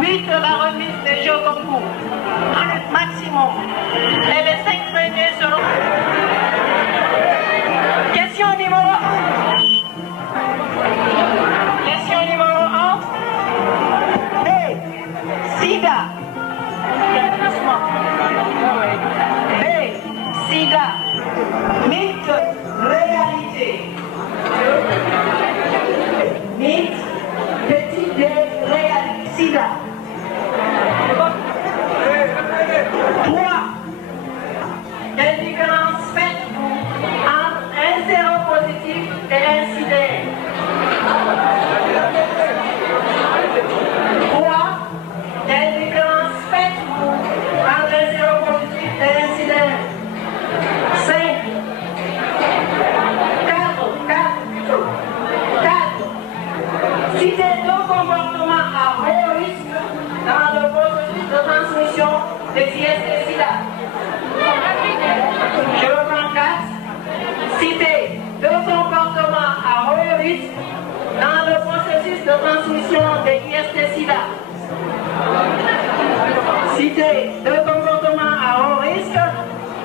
8 la remise des jeux concours. Maximum. Et les 5 premiers seront... Question numéro 1. Question numéro 1. B. Sida. B. Sida. Mythe, réalité. Mythe, petit D, réalité. Sida. 3. Quelle différence faites-vous entre un séropositif et un sidéen? 3. Quelle différence faites-vous entre un séropositif et un sidéen? 5. 4. Citez 2 comportements à haut risque dans le processus de transmission des IST-SIDA. Je reprends 4. Citez 2 comportements à haut risque dans le processus de transmission des IST-SIDA. Citez 2 comportements à haut risque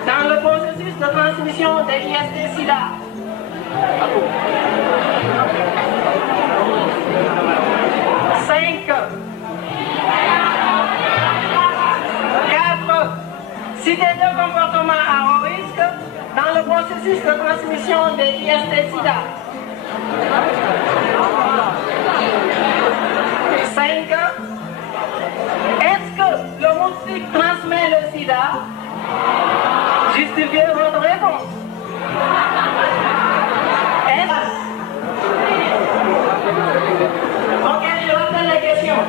dans le processus de transmission des IST-SIDA. 5. 4. Citez 2 comportements à haut risque dans le processus de transmission des IST-SIDA. 5. Est-ce que le moustique transmet le sida? Justifiez votre réponse. Ok, je rappelle les questions.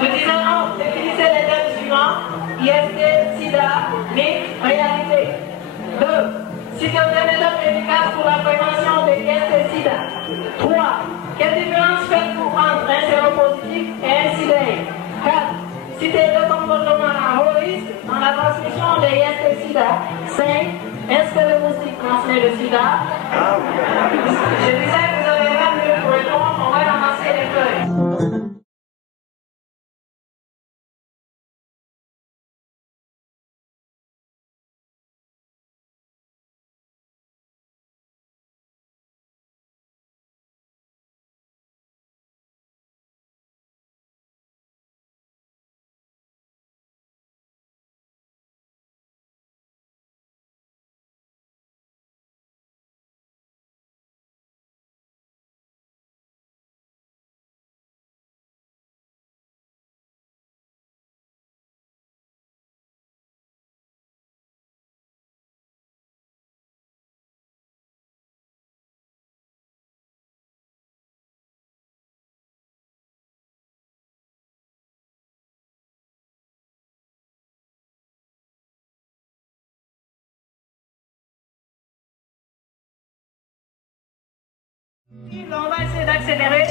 Je disais non, définissez les thèmes suivants. IST, SIDA, mythe, réalité. 2. Citez des méthodes efficaces pour la prévention des IST-SIDA. 3. Quelle différence faites-vous entre un séropositif et un sidéen? 4. Citez 2 comportements à haut risque dans la transmission des IST-SIDA. 5. Est-ce que le moustique transmet le sida? Je disais que vous avez 20 minutes pour répondre, on va ramasser les feuilles. On va essayer d'accélérer.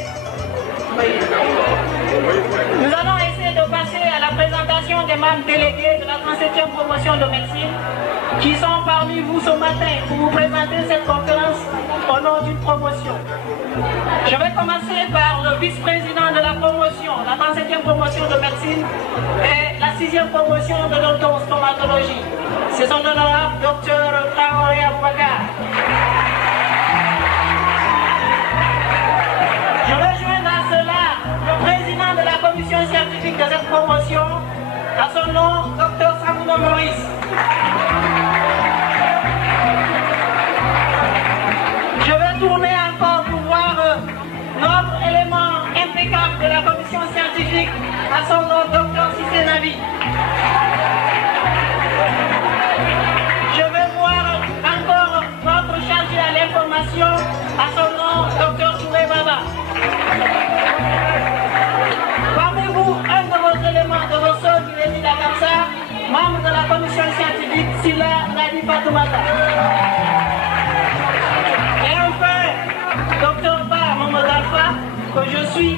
Nous allons essayer de passer à la présentation des membres délégués de la 37e promotion de médecine qui sont parmi vous ce matin pour vous présenter cette conférence au nom d'une promotion. Je vais commencer par le vice-président de la promotion, la 37e promotion de médecine et la 6e promotion de l'odontostomatologie. C'est son honorable Dr Traoré Aboubacar. Je rejoins dans cela le président de la commission scientifique de cette promotion, à son nom, Dr Samouno Maurice. Je vais tourner encore pour voir notre élément impeccable de la commission scientifique, à son nom, Dr Sissé Nabi. Je vais voir encore notre chargé à l'information, à son nom, Dr Touré Baba. Parmi vous, un de vos éléments de ressort qui réside à Kamsa, membre de la commission scientifique, Silla Nadi Fatoumata. Et enfin, Dr Ba Mohamed Alpha, que je suis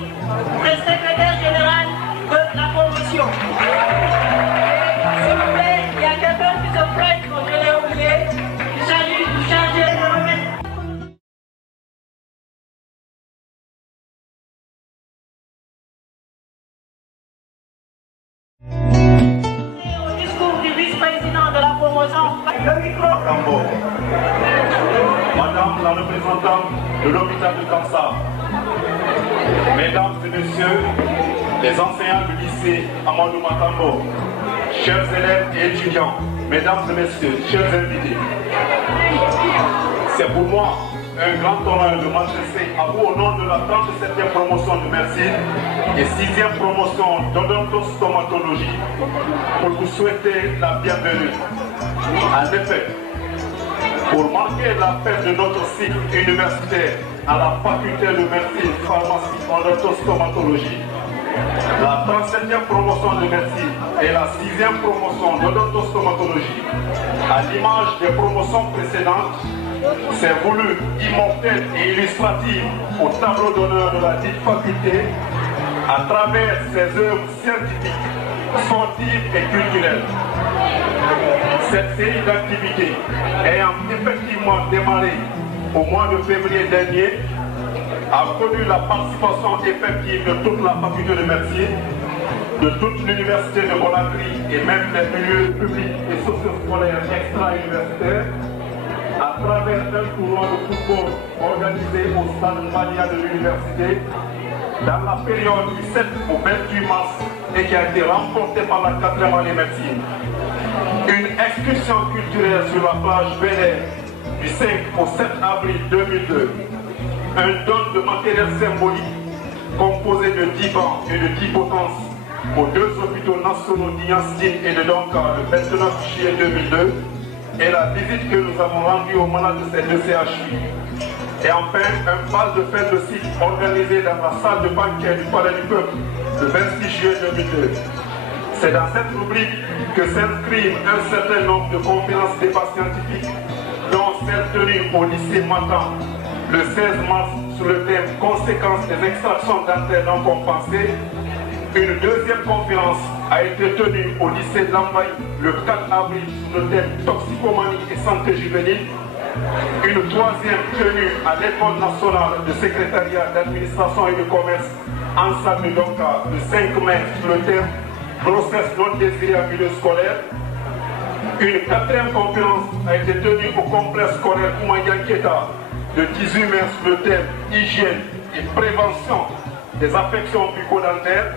secrétaire général de la promotion. Le micro. Tambo. Madame la représentante de l'hôpital de Kansa, Mesdames et Messieurs, les enseignants du lycée Amadou Matambo, chers élèves et étudiants, Mesdames et Messieurs, chers invités, c'est pour moi un grand honneur de m'adresser à vous au nom de la 37e promotion de médecine et 6e promotion d'odontostomatologie pour vous souhaiter la bienvenue. En effet, pour marquer la fête de notre cycle universitaire à la faculté de médecine, pharmacie, odontostomatologie, la 37e promotion de médecine et la 6e promotion d'odontostomatologie, à l'image des promotions précédentes, c'est voulu immortel et illustratif au tableau d'honneur de la dite faculté à travers ses œuvres scientifiques, sportives et culturelles. Cette série d'activités ayant effectivement démarré au mois de février dernier a connu la participation effective de toute la faculté de médecine, de toute l'université de Conakry et même des milieux publics et socio-scolaires extra-universitaires à travers un tournoi de football organisé au stade Malia de l'université dans la période du 7 au 28 mars et qui a été remporté par la 4e année médecine. Une excursion culturelle sur la plage Bel-Air du 5 au 7 avril 2002. Un don de matériel symbolique composé de 10 bancs et de 10 potences aux 2 hôpitaux nationaux d'Ignastine et de Donka le 29 juillet 2002 et la visite que nous avons rendue aux malades de ces 2 CHU. Et enfin, un bal de fête de site organisé dans la salle de banquet du Palais du Peuple le 26 juillet 2002. C'est dans cette rubrique que s'inscrivent un certain nombre de conférences débats scientifiques, dont celle tenue au lycée Matam le 16 mars sur le thème Conséquences des extractions dentaires non compensées. Une deuxième conférence a été tenue au lycée Lambaye le 4 avril sur le thème Toxicomanie et santé juvénile. Une troisième tenue à l'École nationale de secrétariat d'administration et de commerce en salle de Donka le 5 mai sur le thème Grossesse non désirée en milieu scolaire. Une quatrième conférence a été tenue au complexe scolaire Koumandianketa le 18 mai sur le thème Hygiène et prévention des affections bucco-dentaires.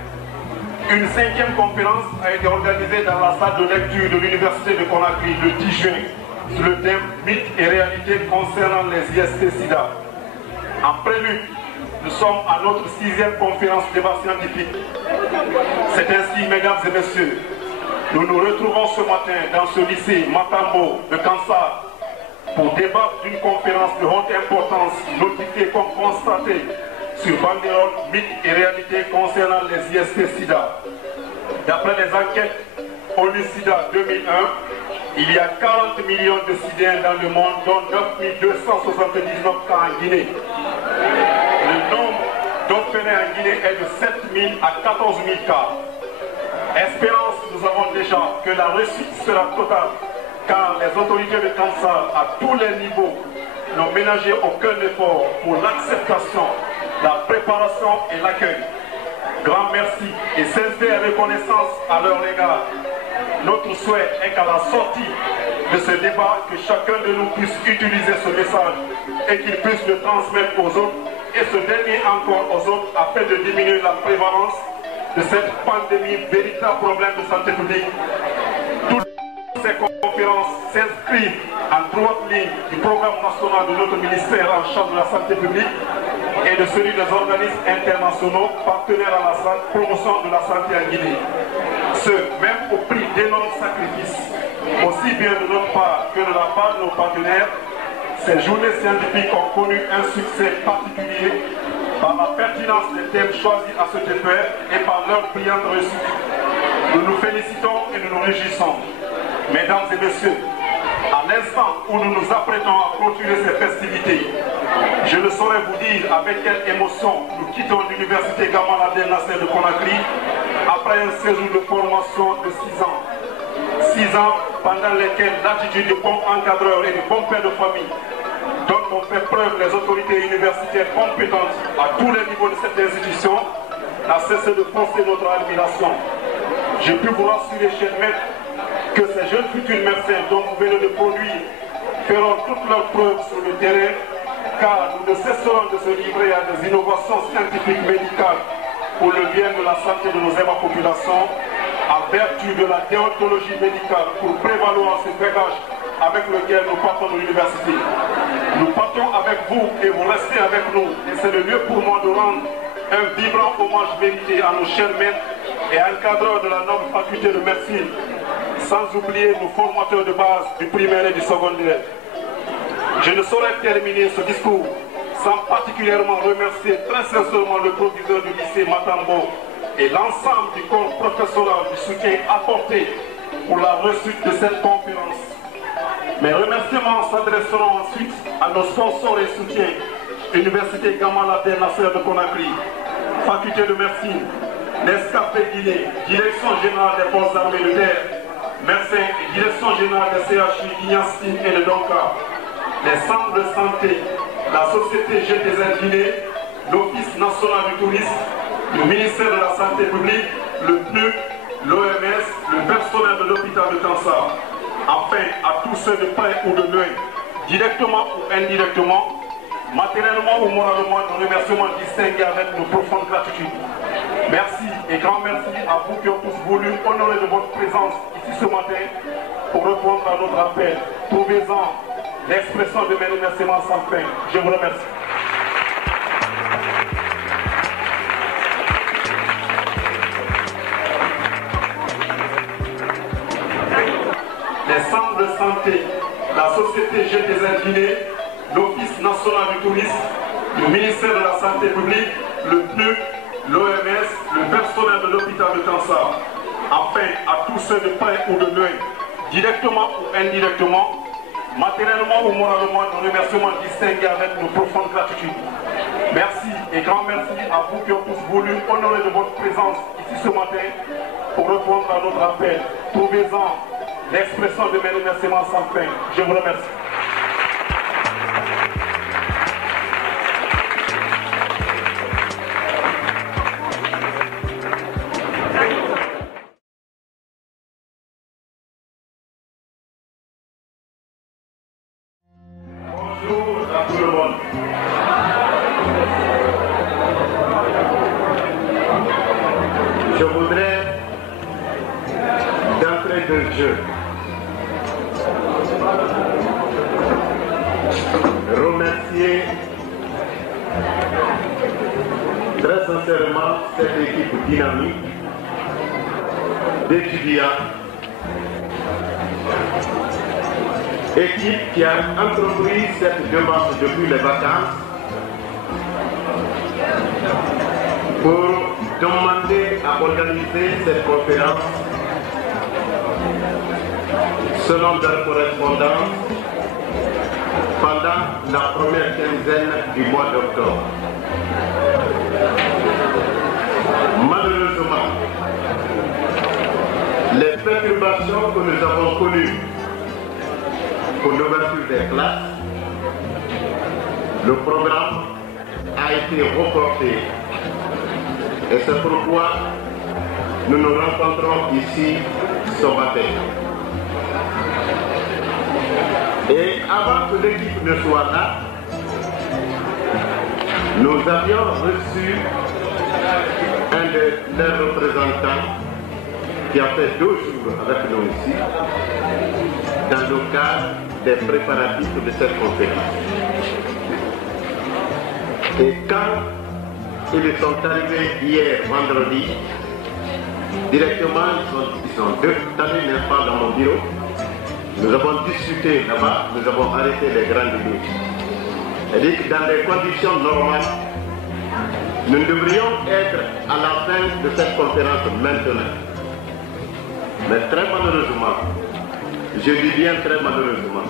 Une 5e conférence a été organisée dans la salle de lecture de l'Université de Conakry le 10 juin sur le thème Mythes et réalités concernant les IST-Sida. En prélude, nous sommes à notre 6e conférence débat scientifique. C'est ainsi, mesdames et messieurs, nous nous retrouvons ce matin dans ce lycée Matambo de Kansa pour débattre d'une conférence de haute importance notifiée comme constatée sur banderole mythes et réalités concernant les IST-Sida. D'après les enquêtes ONU-Sida 2001, il y a 40 millions de Sidéens dans le monde, dont 9 279 cas en Guinée. Le nombre d'orphelins en Guinée est de 7 000 à 14 000 cas. Espérance, nous avons déjà que la réussite sera totale, car les autorités de Kansa, à tous les niveaux, n'ont ménagé aucun effort pour l'acceptation, la préparation et l'accueil. Grand merci et sincère reconnaissance à leur égard. Notre souhait est qu'à la sortie de ce débat, que chacun de nous puisse utiliser ce message et qu'il puisse le transmettre aux autres et ce dernier encore aux autres afin de diminuer la prévalence de cette pandémie, véritable problème de santé publique. Toutes ces conférences s'inscrivent en droite ligne du programme national de notre ministère en charge de la santé publique et de celui des organismes internationaux partenaires à la promotion de la santé en Guinée. Ce, même au prix d'énormes sacrifices, aussi bien de notre part que de la part de nos partenaires, ces journées scientifiques ont connu un succès particulier par la pertinence des thèmes choisis à cet effet et par leur brillante réussite. Nous nous félicitons et nous nous réjouissons. Mesdames et messieurs, à l'instant où nous nous apprêtons à clôturer ces festivités, je ne saurais vous dire avec quelle émotion nous quittons l'université Gamal Abdel Nasser de Conakry après un séjour de formation de 6 ans. 6 ans pendant lesquels l'attitude de bons encadreurs et de bons pères de famille dont ont fait preuve les autorités universitaires compétentes à tous les niveaux de cette institution n'a cessé de forcer notre admiration. Je puis vous rassurer, chers maîtres, que ces jeunes futurs médecins dont vous venez de produire feront toutes leurs preuves sur le terrain, car nous ne cesserons de se livrer à des innovations scientifiques médicales pour le bien de la santé de nos aimants populations, en vertu de la déontologie médicale pour prévaloir ce bagage avec lequel nous partons de l'université. Nous partons avec vous et vous restez avec nous. Et c'est le lieu pour moi de rendre un vibrant hommage mérité à nos chers maîtres et encadreurs de la noble faculté de médecine, sans oublier nos formateurs de base du primaire et du secondaire. Je ne saurais terminer ce discours sans particulièrement remercier très sincèrement le proviseur du lycée Matambo et l'ensemble du corps professoral du soutien apporté pour la réussite de cette conférence. Mes remerciements s'adresseront ensuite à nos sponsors et soutiens, Université Gamal Abdel Nasser de Conakry, Faculté de médecine, Nescafé Guinée, Direction générale des forces armées de terre, médecins et Direction générale des CHU d'Ignastine et de Donka, les centres de santé, la Société GTZ Guinée, l'Office national du tourisme, le ministère de la Santé publique, le PNUC, l'OMS, le personnel de l'hôpital de Kansa. Enfin, à tous ceux de près ou de loin, directement ou indirectement, matériellement ou moralement, nos remerciements distingués avec nos profondes gratitudes. Merci et grand merci à vous qui ont tous voulu honorer de votre présence ici ce matin pour répondre à notre appel. Trouvez-en l'expression de mes remerciements sans fin. Je vous remercie. Les centres de santé, la Société GTZ Guinée, l'Office national du tourisme, le ministère de la Santé publique, le PNUC, l'OMS, le personnel de l'hôpital de Kansa. Enfin, à tous ceux de près ou de loin, directement ou indirectement, matériellement ou moralement, nos remerciements distingués avec nos profondes gratitudes. Merci et grand merci à vous qui ont tous voulu honorer de votre présence ici ce matin pour répondre à notre appel. Trouvez-en l'expression de mes remerciements sans fin. Je vous remercie. Bonjour à tout le monde. Je voudrais, d'entrée de jeu, remercier très sincèrement cette équipe dynamique d'étudiants, équipe qui a entrepris cette démarche depuis les vacances pour demander à organiser cette conférence selon leur correspondance pendant la première quinzaine du mois d'octobre. Malheureusement, les perturbations que nous avons connues pour l'ouverture des classes, le programme a été reporté. Et c'est pourquoi nous nous rencontrons ici ce matin. Et avant que l'équipe ne soit là, nous avions reçu un de leurs représentants qui a fait 2 jours avec nous ici, dans le cadre des préparatifs de cette conférence. Et quand ils sont arrivés hier vendredi, directement ils sont allés n'est-ce pas dans mon bureau. Nous avons discuté là-bas, nous avons arrêté les grandes lignes. C'est-à-dire que dans les conditions normales, nous devrions être à la fin de cette conférence maintenant. Mais très malheureusement, je dis bien très malheureusement,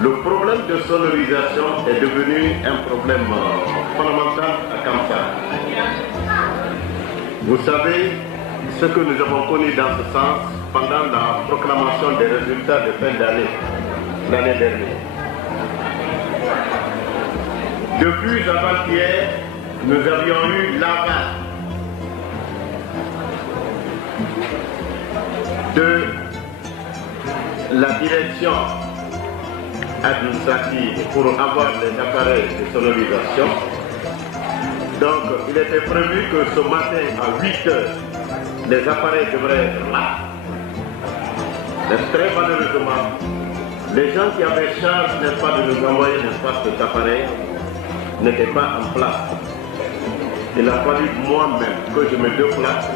le problème de sonorisation est devenu un problème fondamental à Kansa. Vous savez ce que nous avons connu dans ce sens pendant la proclamation des résultats de fin d'année, l'année dernière. Depuis avant-hier, nous avions eu l'aval de la direction administrative pour avoir les appareils de sonorisation. Donc, il était prévu que ce matin à 8 h, les appareils devraient être là. Mais très malheureusement, les gens qui avaient charge, n'est-ce pas, de nous envoyer, n'est-ce pas, cet appareil, n'étaient pas en place. Il a fallu moi-même que je me déplace,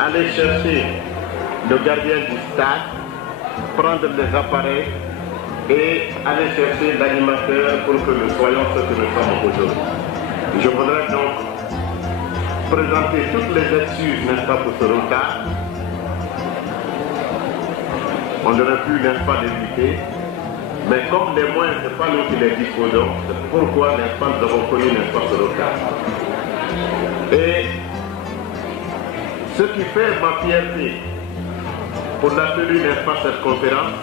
aller chercher le gardien du stade, prendre les appareils et aller chercher l'animateur pour que nous soyons ce que nous sommes aujourd'hui. Je voudrais donc présenter toutes les excuses, n'est-ce pas, pour ce retard. On aurait pu, n'est-ce pas, l'éviter, mais comme les moyens, ce n'est pas nous qui les disposons, c'est pourquoi, n'est-ce pas, nous avons connu, n'est-ce pas, ce retard. Et ce qui fait ma fierté pour la tenue, n'est-ce pas, cette conférence,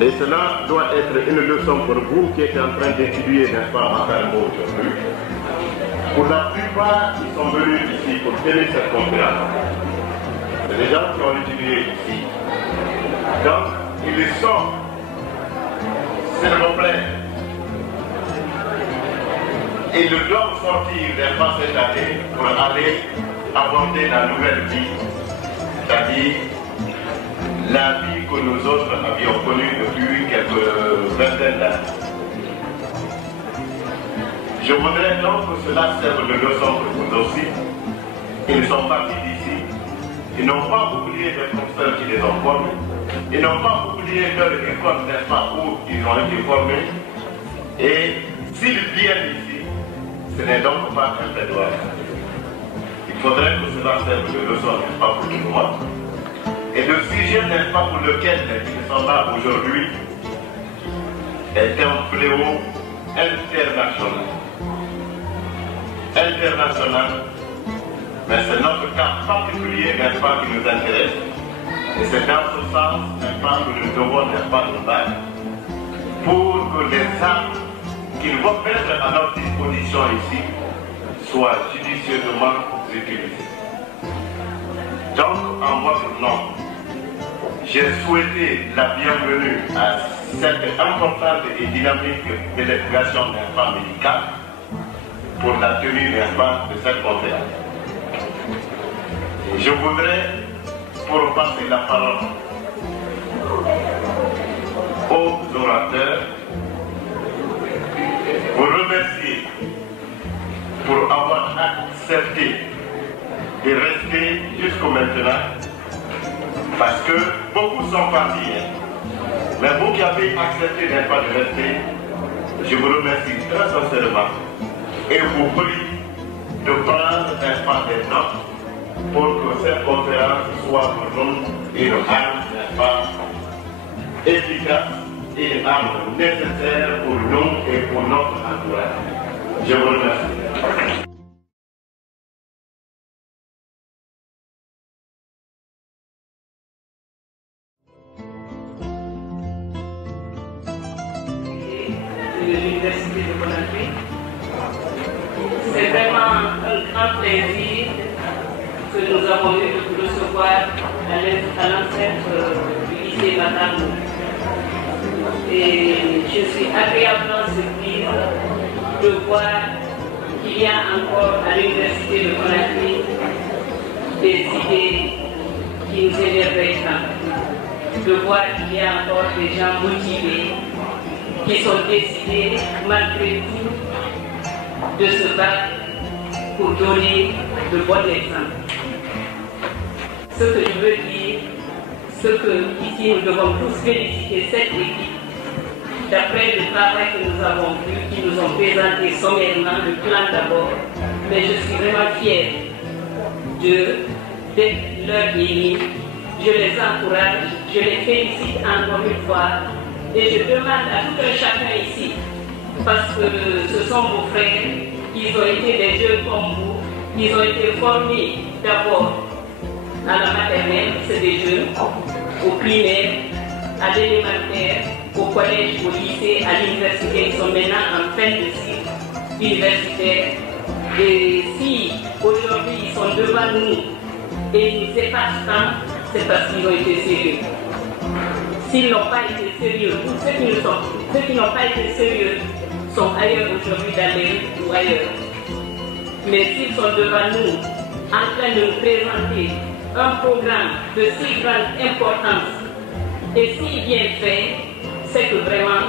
et cela doit être une leçon pour vous qui êtes en train d'étudier, n'est-ce pas, ma femme aujourd'hui. Pour la plupart, ils sont venus ici pour tenir cette conférence. C'est des gens qui ont étudié ici. Donc, ils sont, s'il vous plaît, ils doivent sortir des pas cette année pour aller aborder la nouvelle vie, c'est-à-dire la vie que nous autres avions connue depuis quelques vingtaines d'années. Je voudrais donc que cela serve de leçon pour vous aussi. Ils sont partis d'ici. Ils n'ont pas oublié les professeurs qui les ont formés. Ils n'ont pas oublié leur école, n'est-ce pas, où ils ont été formés. Et s'ils viennent ici, ce n'est donc pas un plaidoyer. Il faudrait que cela serve de leçon, n'est-ce pas, pour tout le monde. Et le sujet, n'est-ce pas, pour lequel ils sont là aujourd'hui, est un fléau international. International, mais c'est notre cas particulier, n'est-ce pas, qui nous intéresse. Et c'est dans ce sens, n'est-ce pas, que nous devons, n'est-ce pas, nous battre pour que les armes qu'ils vont mettre à notre disposition ici soient judicieusement utilisées. Donc, en votre nom, j'ai souhaité la bienvenue à cette importante et dynamique délégation, n'est-ce pas, médicale pour la tenue, n'est-ce pas, de cette conférence. Et je voudrais, pour passer la parole aux orateurs, vous remercier pour avoir accepté de rester jusqu'au maintenant, parce que beaucoup sont partis, mais vous qui avez accepté, n'est-ce pas, de rester, je vous remercie très sincèrement et vous prie de prendre, n'est-ce pas, des notes pour que cette conférence soit pour nous une arme, n'est-ce pas, efficace et une arme nécessaire pour nous et pour notre entourage. Je vous remercie. De l'Université de Conakry. C'est vraiment un grand plaisir que nous avons eu de vous recevoir à l'enceinte du lycée Matamou. Et je suis agréablement surprise de voir qu'il y a encore à l'Université de Conakry des idées qui nous émerveillent tant. De voir qu'il y a encore des gens motivés qui sont décidés, malgré tout, de se battre pour donner de bons exemples. Ce que je veux dire, ce que ici nous devons tous féliciter cette équipe, d'après le travail que nous avons vu, qui nous ont présenté sommairement, le plan d'abord, mais je suis vraiment fière d'être leur ligne. Je les encourage, je les félicite encore une fois. Et je demande à tout un chacun ici, parce que ce sont vos frères, ils ont été des jeunes comme vous, ils ont été formés d'abord à la maternelle, c'est des jeunes, au primaire, à l'élémentaire, au collège, au lycée, à l'université, ils sont maintenant en fin de cycle universitaire. Et si aujourd'hui ils sont devant nous et ils nous épargnent tant, c'est parce qu'ils ont été sérieux. S'ils n'ont pas été sérieux, ou ceux qui n'ont pas été sérieux sont ailleurs aujourd'hui dans les rues ou ailleurs. Mais s'ils sont devant nous, en train de nous présenter un programme de si grande importance et si bien fait, c'est que vraiment,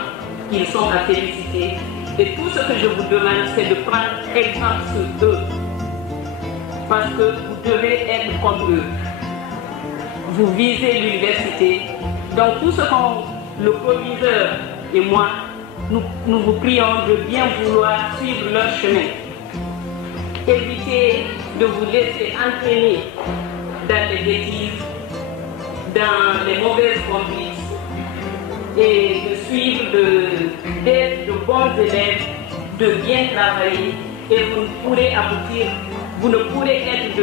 ils sont à féliciter. Et tout ce que je vous demande, c'est de prendre exemple sur eux. Parce que vous devez être comme eux. Vous visez l'université. Donc tout ce qu'on, le proviseur et moi, nous vous prions de bien vouloir suivre leur chemin. Évitez de vous laisser entraîner dans les bêtises, dans les mauvaises conduites et de suivre, d'être de bons élèves, de bien travailler et vous ne pourrez aboutir, vous ne pourrez être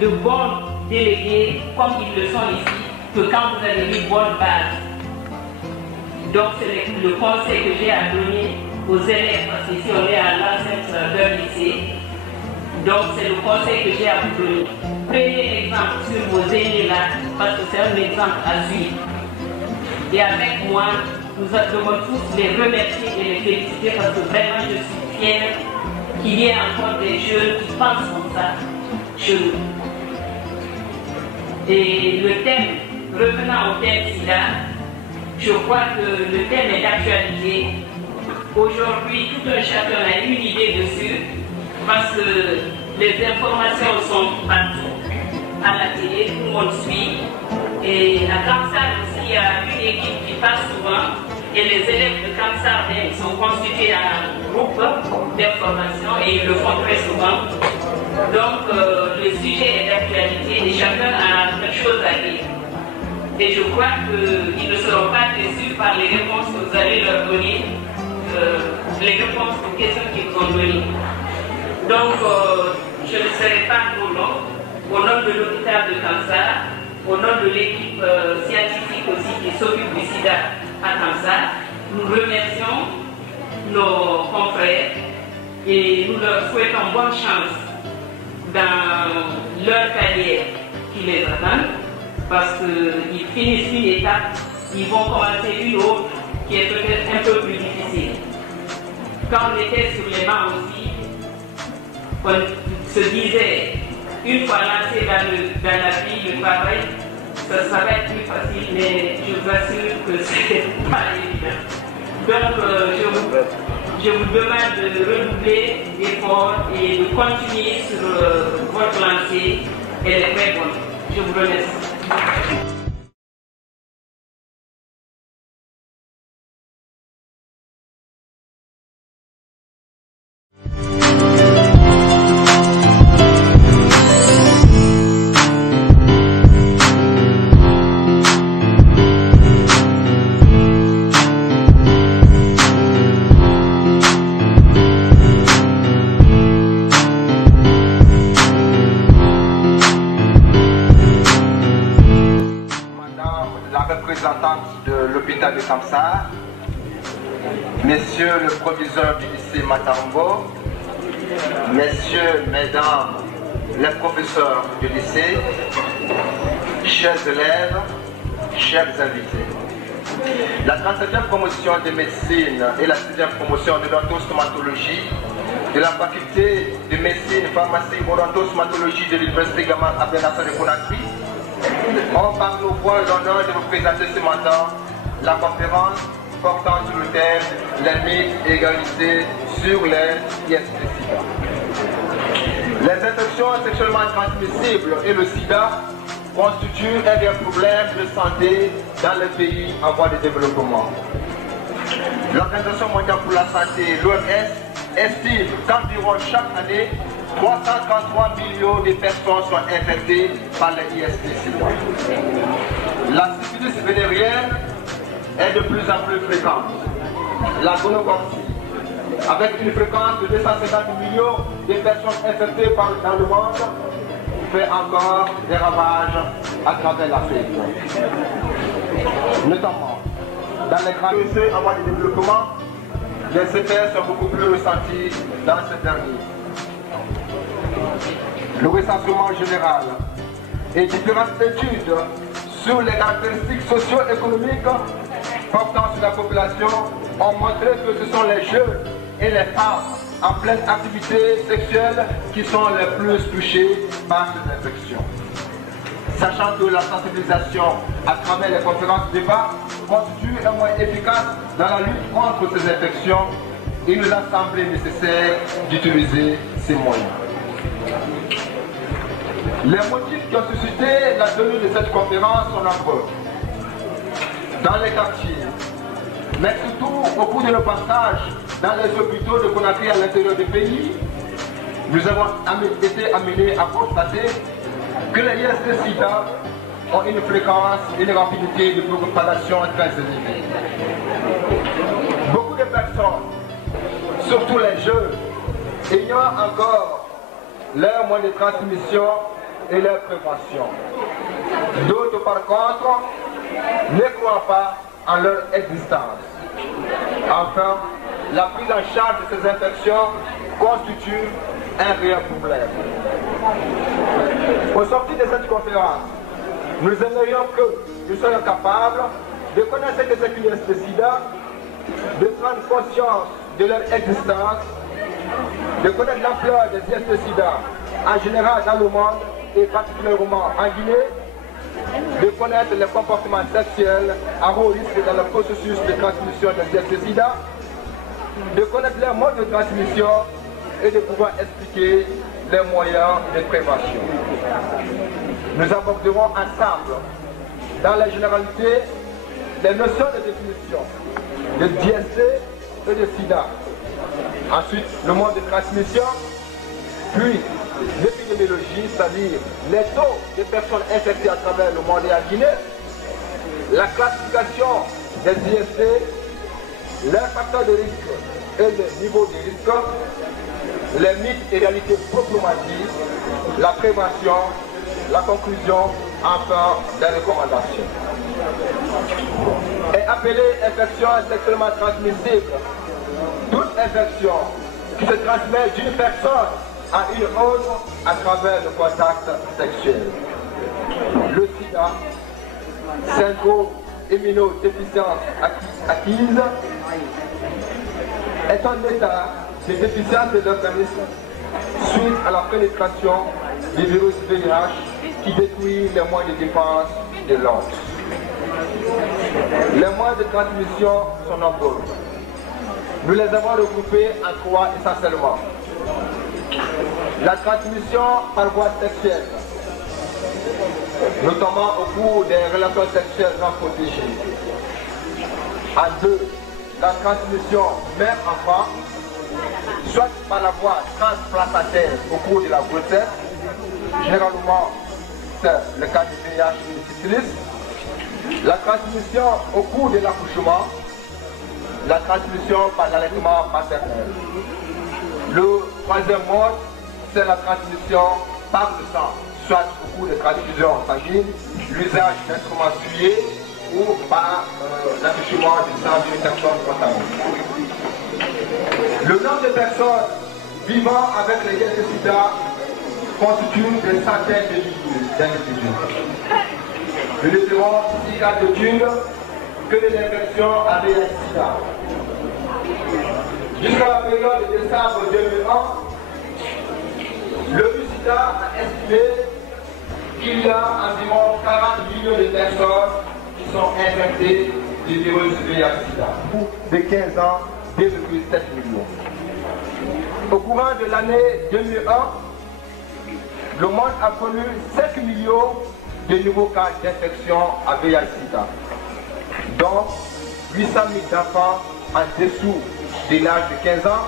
de bons délégués comme ils le sont ici que quand vous avez une bonne base. Donc c'est le conseil que j'ai à donner aux élèves, parce qu'ici on est à l'enceinte d'un lycée. Donc c'est le conseil que j'ai à vous donner. Prenez exemple sur vos aînés là, parce que c'est un exemple à suivre. Et avec moi, nous devons tous les remercier et les féliciter parce que vraiment je suis fière qu'il y ait encore des jeunes qui pensent comme ça chez nous. Et le thème, revenant au thème SIDA, je crois que le thème est d'actualité. Aujourd'hui, tout un chacun a une idée dessus parce que les informations sont partout, à la télé, tout le monde suit. Et à Kamsar aussi, il y a une équipe qui passe souvent et les élèves de Kamsar sont constitués en groupe d'information et ils le font très souvent. Donc le sujet est d'actualité et chacun a quelque chose à dire. Et je crois qu'ils ne seront pas déçus par les réponses que vous allez leur donner, les réponses aux questions qu'ils vous ont données. Donc je ne serai pas trop long. Au nom de l'hôpital de Kamsar, au nom de l'équipe scientifique aussi qui s'occupe du SIDA à Kamsar, nous remercions nos confrères et nous leur souhaitons bonne chance dans leur carrière qui les attend, parce qu'ils finissent une étape, ils vont commencer une autre qui est peut-être un peu plus difficile. Quand on était sur les bancs aussi, on se disait, une fois lancé dans la vie, le travail, ça va être plus facile, mais je vous assure que c'est pas évident. Donc, je vous demande de redoubler d'efforts et de continuer sur votre lancée. Elle est très bonne. Je vous remercie. De l'hôpital de Kamsar, messieurs le proviseur du lycée Matambo, messieurs, mesdames, les professeurs du lycée, chers élèves, chers invités. La 37e promotion de médecine et la 6e promotion de l'odontostomatologie de la faculté de médecine, pharmacie et odontostomatologie de l'université Gamal Abdel Nasser de Conakry ont par nos voix l'honneur de vous présenter ce matin la conférence portant sur le thème les mythes et égalités sur les IST-SIDA. Les infections sexuellement transmissibles et le SIDA constituent un des problèmes de santé dans les pays en voie de développement. L'Organisation mondiale pour la santé, l'OMS, estime qu'environ chaque année 333 millions de personnes sont infectées par les IST-SIDA. La syphilis vénérienne est de plus en plus fréquente. La gonorrhée, avec une fréquence de 250 millions de personnes infectées dans le monde, fait encore des ravages à travers l'Afrique. Notamment, dans les grands pays en voie de développement, les effets sont beaucoup plus ressentis dans ces derniers. Le recensement général et différentes études sur les caractéristiques socio-économiques portant sur la population ont montré que ce sont les jeunes et les femmes en pleine activité sexuelle qui sont les plus touchés par ces infections. Sachant que la sensibilisation à travers les conférences débats constitue un moyen efficace dans la lutte contre ces infections, il nous a semblé nécessaire d'utiliser ces moyens. Les motifs qui ont suscité la tenue de cette conférence sont nombreux. Dans les quartiers, mais surtout au cours de nos passages dans les hôpitaux de Conakry à l'intérieur du pays, nous avons été amenés à constater que les IST-Sida ont une fréquence et une rapidité de propagation très élevée. Beaucoup de personnes, surtout les jeunes, ignorent encore leurs moyens de transmission et leur prévention. D'autres, par contre, ne croient pas en leur existence. Enfin, la prise en charge de ces infections constitue un réel problème. Au sortir de cette conférence, nous aimerions que nous soyons capables de connaître ce que c'est qu'une IST-Sida, de prendre conscience de leur existence, de connaître l'ampleur des IST-Sida en général dans le monde et particulièrement en Guinée, de connaître les comportements sexuels à haut risque dans le processus de transmission des IST-Sida, de connaître les modes de transmission et de pouvoir expliquer les moyens de prévention. Nous aborderons ensemble, dans la généralité, les notions de définition de IST et de SIDA. Ensuite, le mode de transmission, puis l'épidémiologie, c'est-à-dire les taux de personnes infectées à travers le monde et en Guinée, la classification des IST, les facteurs de risque et le niveau de risque, les mythes et réalités proprement dites, la prévention, la conclusion, enfin des recommandations. Est appelée infection sexuellement transmissible toute infection qui se transmet d'une personne à une autre à travers le contact sexuel. Le sida, syndrome immunodéficience acquise, est un état de déficience de l'organisme suite à la pénétration du virus VIH qui détruit les moyens de défense de l'homme. Les moyens de transmission sont nombreux. Nous les avons regroupés en trois essentiellement. La transmission par voie sexuelle, notamment au cours des relations sexuelles non protégées. En deux, la transmission mère-enfant, soit par la voie transplacentaire au cours de la grossesse, généralement c'est le cas du VIH et du syphilis. La transmission au cours de l'accouchement, la transmission par l'allaitement maternel. Le troisième mode, c'est la transmission par le sang, soit au cours de transfusions sanguines, l'usage d'instruments souillés ou par l'attachement du sang d'une personne contaminée. Le nombre de personnes vivant avec les IST-Sida constitue des centaines d'individus. Nous ne ferons ici cas d'études que de l'infection à VIH-Sida. Jusqu'à la période de décembre 2001, le SIDA a estimé qu'il y a environ 40 millions de personnes qui sont infectées du virus VIH-Sida. De 15 ans, 2,7 millions. Au courant de l'année 2001, le monde a connu 5 millions de nouveaux cas d'infection à VIH-Sida, dont 800 000 enfants en dessous de l'âge de 15 ans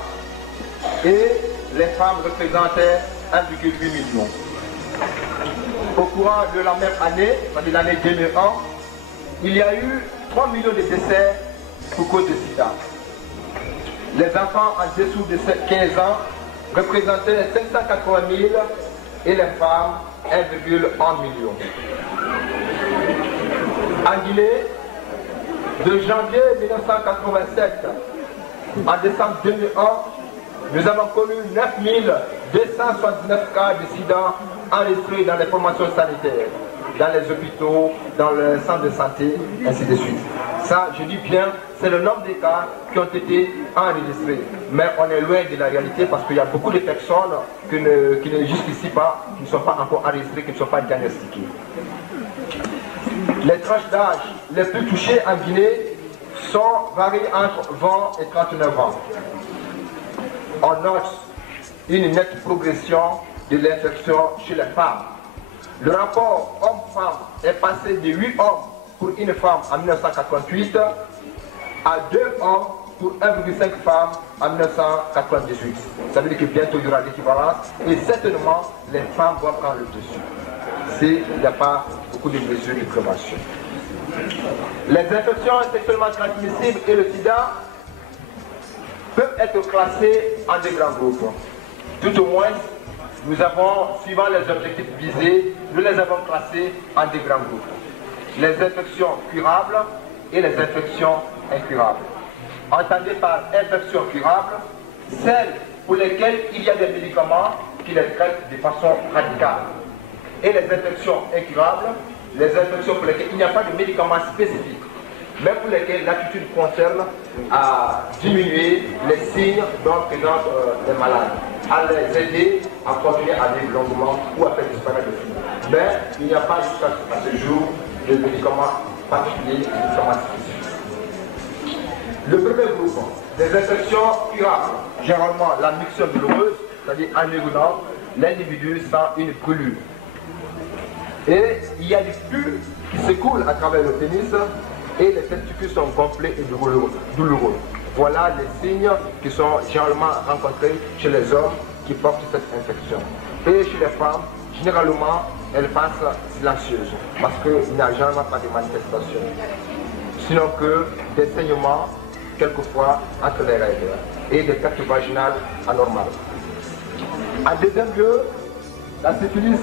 et les femmes représentaient 1,8 million. Au courant de la même année, de l'année 2001, il y a eu 3 millions de décès pour cause de sida. Les enfants en dessous de 15 ans représentaient 580 000 et les femmes 1,1 million. En Guinée, de janvier 1987 à décembre 2001, nous avons connu 9279 cas de sida enregistrés dans les formations sanitaires, dans les hôpitaux, dans le centre de santé, ainsi de suite. Ça, je dis bien, c'est le nombre de cas qui ont été enregistrés. Mais on est loin de la réalité parce qu'il y a beaucoup de personnes qui ne jusqu'ici pas, qui ne sont pas encore enregistrées, qui ne sont pas diagnostiquées. Les tranches d'âge les plus touchées en Guinée varient entre 20 et 39 ans. On note une nette progression de l'infection chez les femmes. Le rapport homme-femme est passé de 8 hommes pour une femme en 1988 à 2 hommes pour 1,5 femmes en 1998. Ça veut dire que bientôt il y aura l'équivalence et certainement les femmes vont prendre le dessus s'il n'y a pas beaucoup de mesures de prévention. Les infections sexuellement transmissibles et le sida peuvent être classées en deux grands groupes. Tout au moins, nous avons, suivant les objectifs visés, nous les avons classés en deux grands groupes. Les infections curables et les infections incurables. Entendez par infection curable, celles pour lesquelles il y a des médicaments qui les traitent de façon radicale. Et les infections incurables, les infections pour lesquelles il n'y a pas de médicaments spécifiques, mais pour lesquelles l'attitude concerne à diminuer les signes dont présentent les malades, à les aider à continuer à vivre longuement ou à faire disparaître le signes. Mais il n'y a pas jusqu'à ce jour de médicaments particuliers, de médicaments spécifiques. Le premier groupe, des infections curables, généralement la mixture douloureuse, c'est-à-dire en urinant, l'individu sent une brûlure. Et il y a du pus qui se coule à travers le pénis et les testicules sont gonflés et douloureux. Voilà les signes qui sont généralement rencontrés chez les hommes qui portent cette infection. Et chez les femmes, généralement, elles passent silencieuses parce qu'il n'y a généralement pas de manifestation. Sinon que des saignements, quelquefois, entre les règles et des pertes vaginales anormales. En deuxième lieu, la syphilis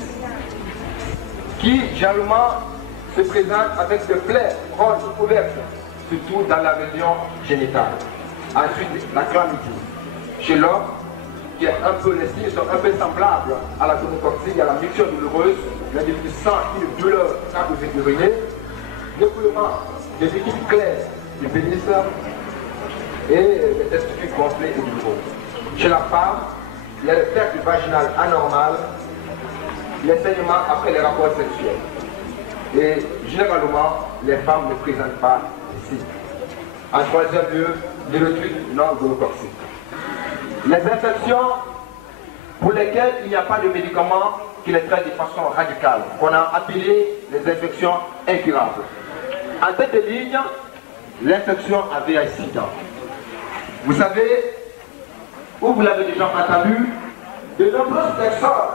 qui généralement se présente avec des plaies roses ouvertes, surtout dans la région génitale. Ensuite, la chlamydie. Chez l'homme, qui est un peu, les signes sont un peu semblables à la gonococcine, il y a la mixture douloureuse, l'individu sent une douleur quand vous urinez, l'écoulement des liquides clairs du pénis et les testicules gonflés et douloureux. Chez la femme, il y a les pertes vaginales anormales, les saignements après les rapports sexuels. Et généralement, les femmes ne présentent pas de signes. En troisième lieu, les retruits non gonotoxiques. Les infections pour lesquelles il n'y a pas de médicaments qui les traitent de façon radicale, qu'on a appelé les infections incurables. En tête de ligne, l'infection à VIH-Sida. Vous savez, ou vous l'avez déjà entendu, de nombreuses personnes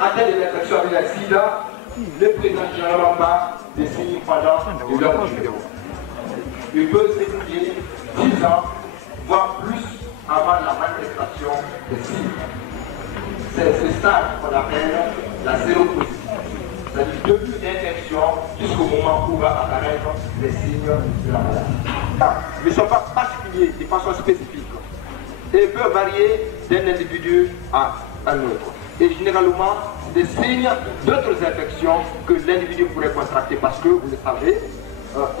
atteintes de l'infection à VIH-Sida ne présentent généralement pas des signes pendant leur vie. Ils peuvent s'écouler 10 ans, voire plus, avant la manifestation des signes. C'est ce stade qu'on appelle la séropositivité. C'est-à-dire depuis l'infection jusqu'au moment où va apparaître les signes de la maladie. Ils ne sont pas particuliers de façon spécifique et peuvent varier d'un individu à un autre. Et généralement, des signes d'autres infections que l'individu pourrait contracter parce que, vous le savez,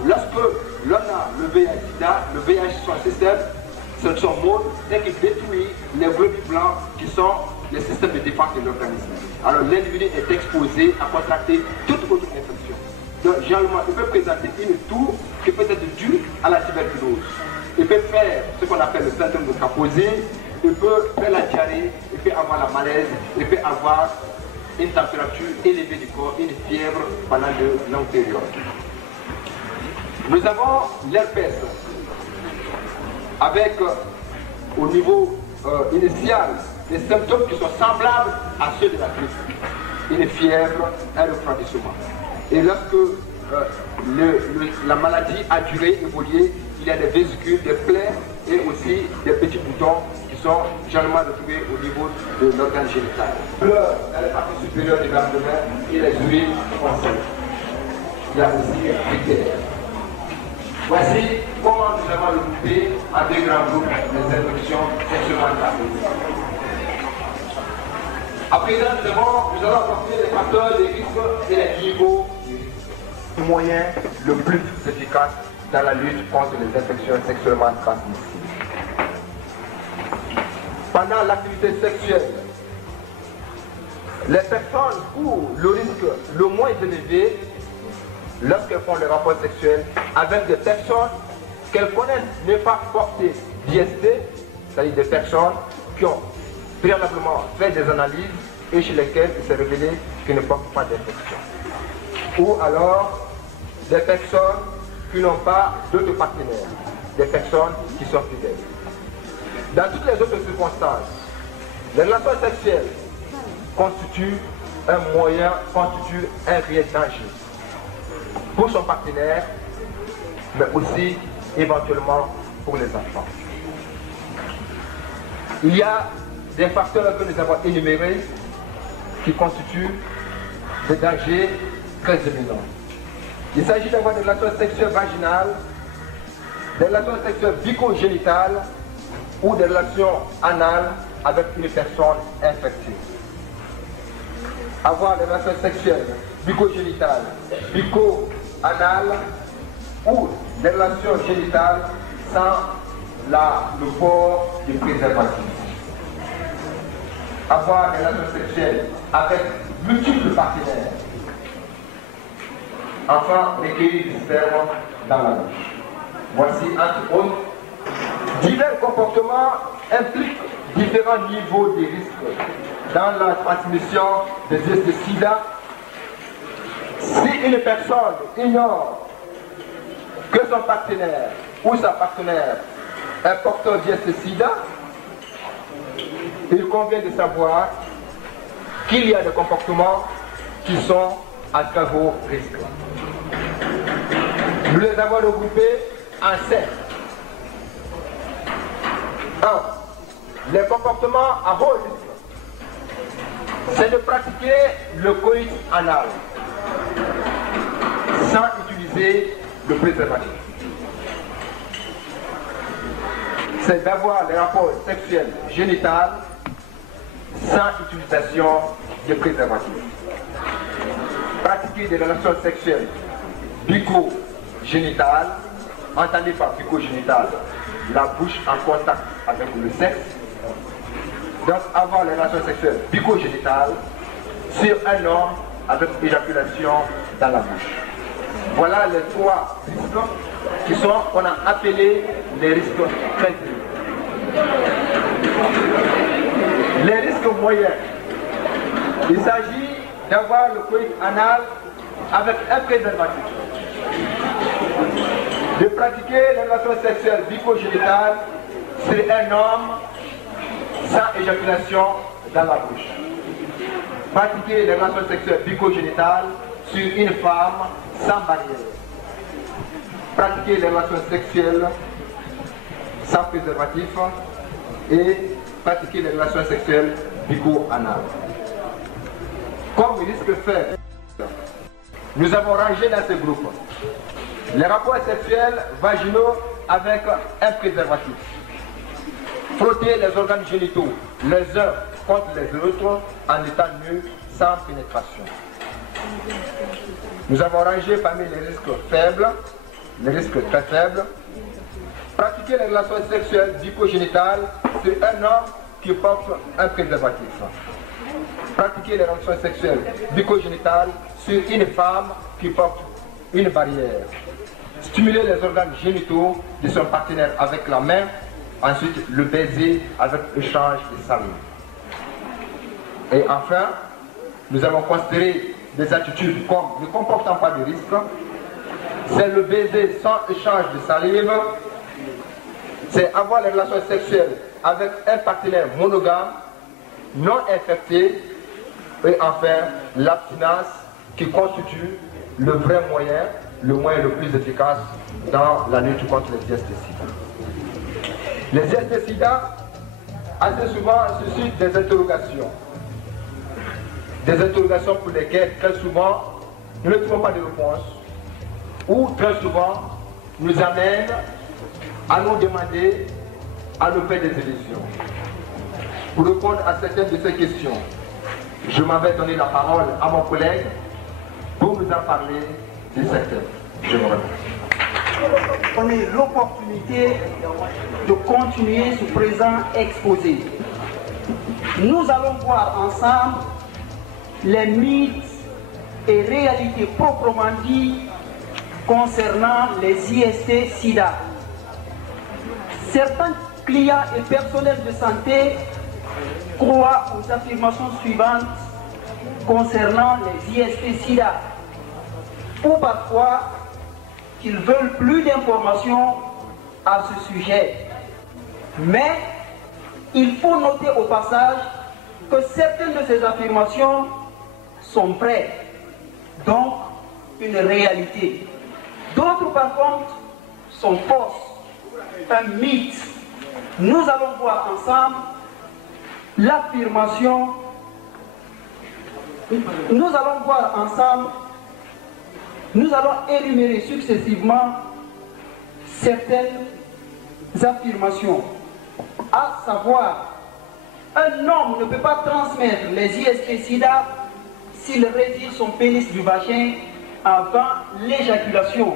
lorsque l'on a le VIH-Sida, le VIH sur le système, c'est son mode et qui détruit les globules blancs qui sont les systèmes de défense de l'organisme. Alors l'individu est exposé à contracter toute autre infection. Donc généralement, il peut présenter une toux qui peut être due à la tuberculose. Il peut faire ce qu'on appelle le syndrome de Kaposi, il peut faire la diarrhée, il peut avoir la malaise, il peut avoir une température élevée du corps, une fièvre pendant de longues périodes. Nous avons l'herpès avec au niveau initial des symptômes qui sont semblables à ceux de la grippe. Une fièvre, un refroidissement. Et lorsque la maladie a duré, évolué, il y a des vésicules, des plaies et aussi des petits boutons qui sont généralement retrouvés au niveau de l'organe génital. Dans la partie supérieure de l'abdomen et les urines foncées. Il y a aussi des terres. Voici comment nous avons regroupé en deux grands groupes les infections sexuellement transmissibles. À présent, nous allons apporter les facteurs des risques et les niveaux des risques. Le moyen le plus efficace dans la lutte contre les infections sexuellement transmissibles. Pendant l'activité sexuelle, les personnes où le risque le moins élevé lorsqu'elles font le rapport sexuel avec des personnes qu'elles connaissent n'est pas portées d'IST, c'est-à-dire des personnes qui ont préalablement fait des analyses et chez lesquelles il s'est révélé qu'ils ne portent pas d'infection. Ou alors des personnes qui n'ont pas d'autres partenaires, des personnes qui sont fidèles. Dans toutes les autres circonstances, les relations sexuelles constituent un moyen, constituent un réel danger pour son partenaire, mais aussi éventuellement pour les enfants. Il y a des facteurs que nous avons énumérés qui constituent des dangers très éminents. Il s'agit d'avoir des relations sexuelles vaginales, des relations sexuelles bucco-génitales ou des relations anales avec une personne infectée. Avoir des relations sexuelles bucco-génitales, bucco-anales ou des relations génitales sans le port du préservatif. Avoir des relations sexuelles avec multiples partenaires. Enfin, recueillir du sperme dans la bouche. Voici entre autres. Divers comportements impliquent différents niveaux de risque dans la transmission des IST-SIDA. Si une personne ignore que son partenaire ou sa partenaire est porteur d'IST-SIDA, il convient de savoir qu'il y a des comportements qui sont à très haut risque. Nous les avons regroupés en 7. 1. Les comportements à haut risque, c'est de pratiquer le coït anal sans utiliser le préservatif. C'est d'avoir des rapports sexuels génitaux sans utilisation de préservatif. Pratiquer des relations sexuelles bucco-génitales, entendez par bucco-génitale la bouche en contact avec le sexe. Donc avoir les relations sexuelles bucco-génitales sur un homme avec éjaculation dans la bouche. Voilà les 3 risques qu'on a appelés les risques très élevés. Les risques moyens. Il s'agit d'avoir le coït anal avec un préservatif. De pratiquer les relations sexuelles bucco-génitales sur un homme sans éjaculation dans la bouche. Pratiquer les relations sexuelles bucco-génitales sur une femme sans barrière. Pratiquer les relations sexuelles sans préservatif et pratiquer les relations sexuelles bucco-anales. Comme risque faible, nous avons rangé dans ce groupe les rapports sexuels vaginaux avec un préservatif. Frotter les organes génitaux les uns contre les autres en état nu sans pénétration. Nous avons rangé parmi les risques faibles, les risques très faibles, pratiquer les relations sexuelles bucco-génitales sur un homme qui porte un préservatif. Pratiquer les relations sexuelles bucco-génitales sur une femme qui porte une barrière. Stimuler les organes génitaux de son partenaire avec la main, ensuite le baiser avec échange de salive. Et enfin, nous avons considéré des attitudes comme ne comportant pas de risque. C'est le baiser sans échange de salive, c'est avoir les relations sexuelles avec un partenaire monogame, non infecté, et enfin l'abstinence qui constitue le vrai moyen, le moyen le plus efficace dans la lutte contre les IST-SIDA. Les IST-SIDA, assez souvent, suscitent des interrogations. Des interrogations pour lesquelles, très souvent, nous ne trouvons pas de réponse, ou très souvent, nous amènent à nous demander à lever des élections. Pour répondre à certaines de ces questions, je m'avais donné la parole à mon collègue pour nous en parler de certaines. Je vous remercie. On a eu l'opportunité de continuer ce présent exposé. Nous allons voir ensemble les mythes et réalités proprement dites concernant les IST-SIDA. Certains clients et personnels de santé croient aux affirmations suivantes concernant les IST-SIDA, ou parfois qu'ils veulent plus d'informations à ce sujet. Mais il faut noter au passage que certaines de ces affirmations sont vraies, donc une réalité. D'autres par contre sont fausses, un mythe. Nous allons voir ensemble l'affirmation. Nous allons énumérer successivement certaines affirmations, à savoir, un homme ne peut pas transmettre les IST-SIDA s'il retire son pénis du vagin avant l'éjaculation.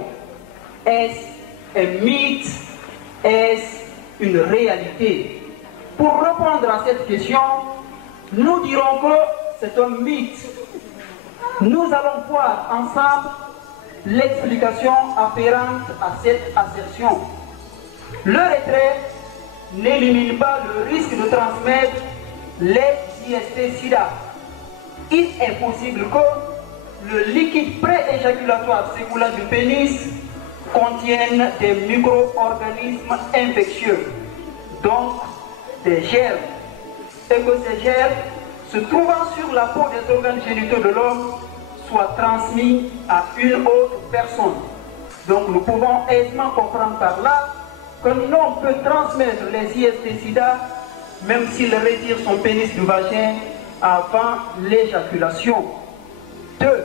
Est-ce un mythe? Est-ce une réalité? Pour répondre à cette question, nous dirons que c'est un mythe. Nous allons voir ensemble l'explication afférente à cette assertion. Le retrait n'élimine pas le risque de transmettre les IST-SIDA. Il est possible que le liquide pré-éjaculatoire sécoulant du pénis contienne des micro-organismes infectieux, donc des germes, et que ces germes, se trouvant sur la peau des organes génitaux de l'homme, soient transmis à une autre personne. Donc nous pouvons aisément comprendre par là qu'un homme peut transmettre les IST-SIDA même s'il retire son pénis du vagin avant l'éjaculation. 2.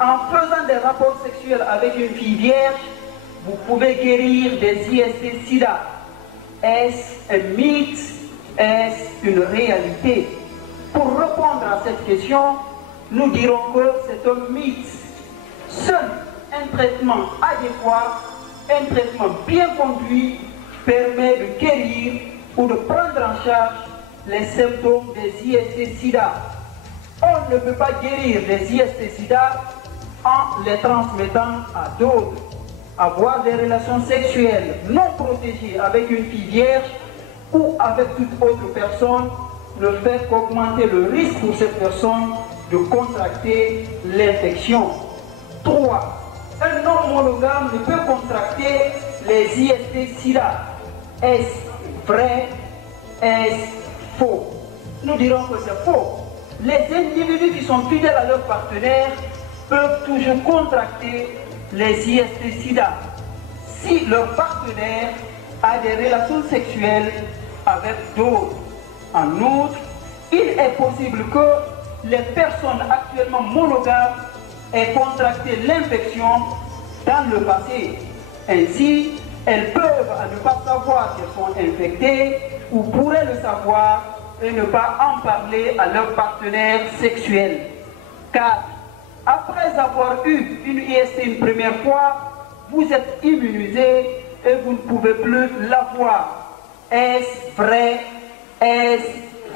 En faisant des rapports sexuels avec une fille vierge, vous pouvez guérir des IST-SIDA. Est-ce un mythe? Est-ce une réalité? Pour répondre à cette question, nous dirons que c'est un mythe. Seul un traitement adéquat, un traitement bien conduit, permet de guérir ou de prendre en charge les symptômes des IST-SIDA. On ne peut pas guérir les IST-SIDA en les transmettant à d'autres. Avoir des relations sexuelles non protégées avec une fille vierge ou avec toute autre personne ne fait qu'augmenter le risque pour cette personne de contracter l'infection. 3. Un homme monogame ne peut contracter les IST-SIDA. Est-ce vrai? Est-ce faux? Nous dirons que c'est faux. Les individus qui sont fidèles à leur partenaire peuvent toujours contracter les IST-SIDA si leur partenaire a des relations sexuelles avec d'autres. En outre, il est possible que les personnes actuellement monogames aient contracté l'infection dans le passé. Ainsi, elles peuvent ne pas savoir qu'elles sont infectées ou pourraient le savoir et ne pas en parler à leur partenaire sexuel. 4. Après avoir eu une IST une première fois, vous êtes immunisé et vous ne pouvez plus l'avoir. Est-ce vrai? Est-ce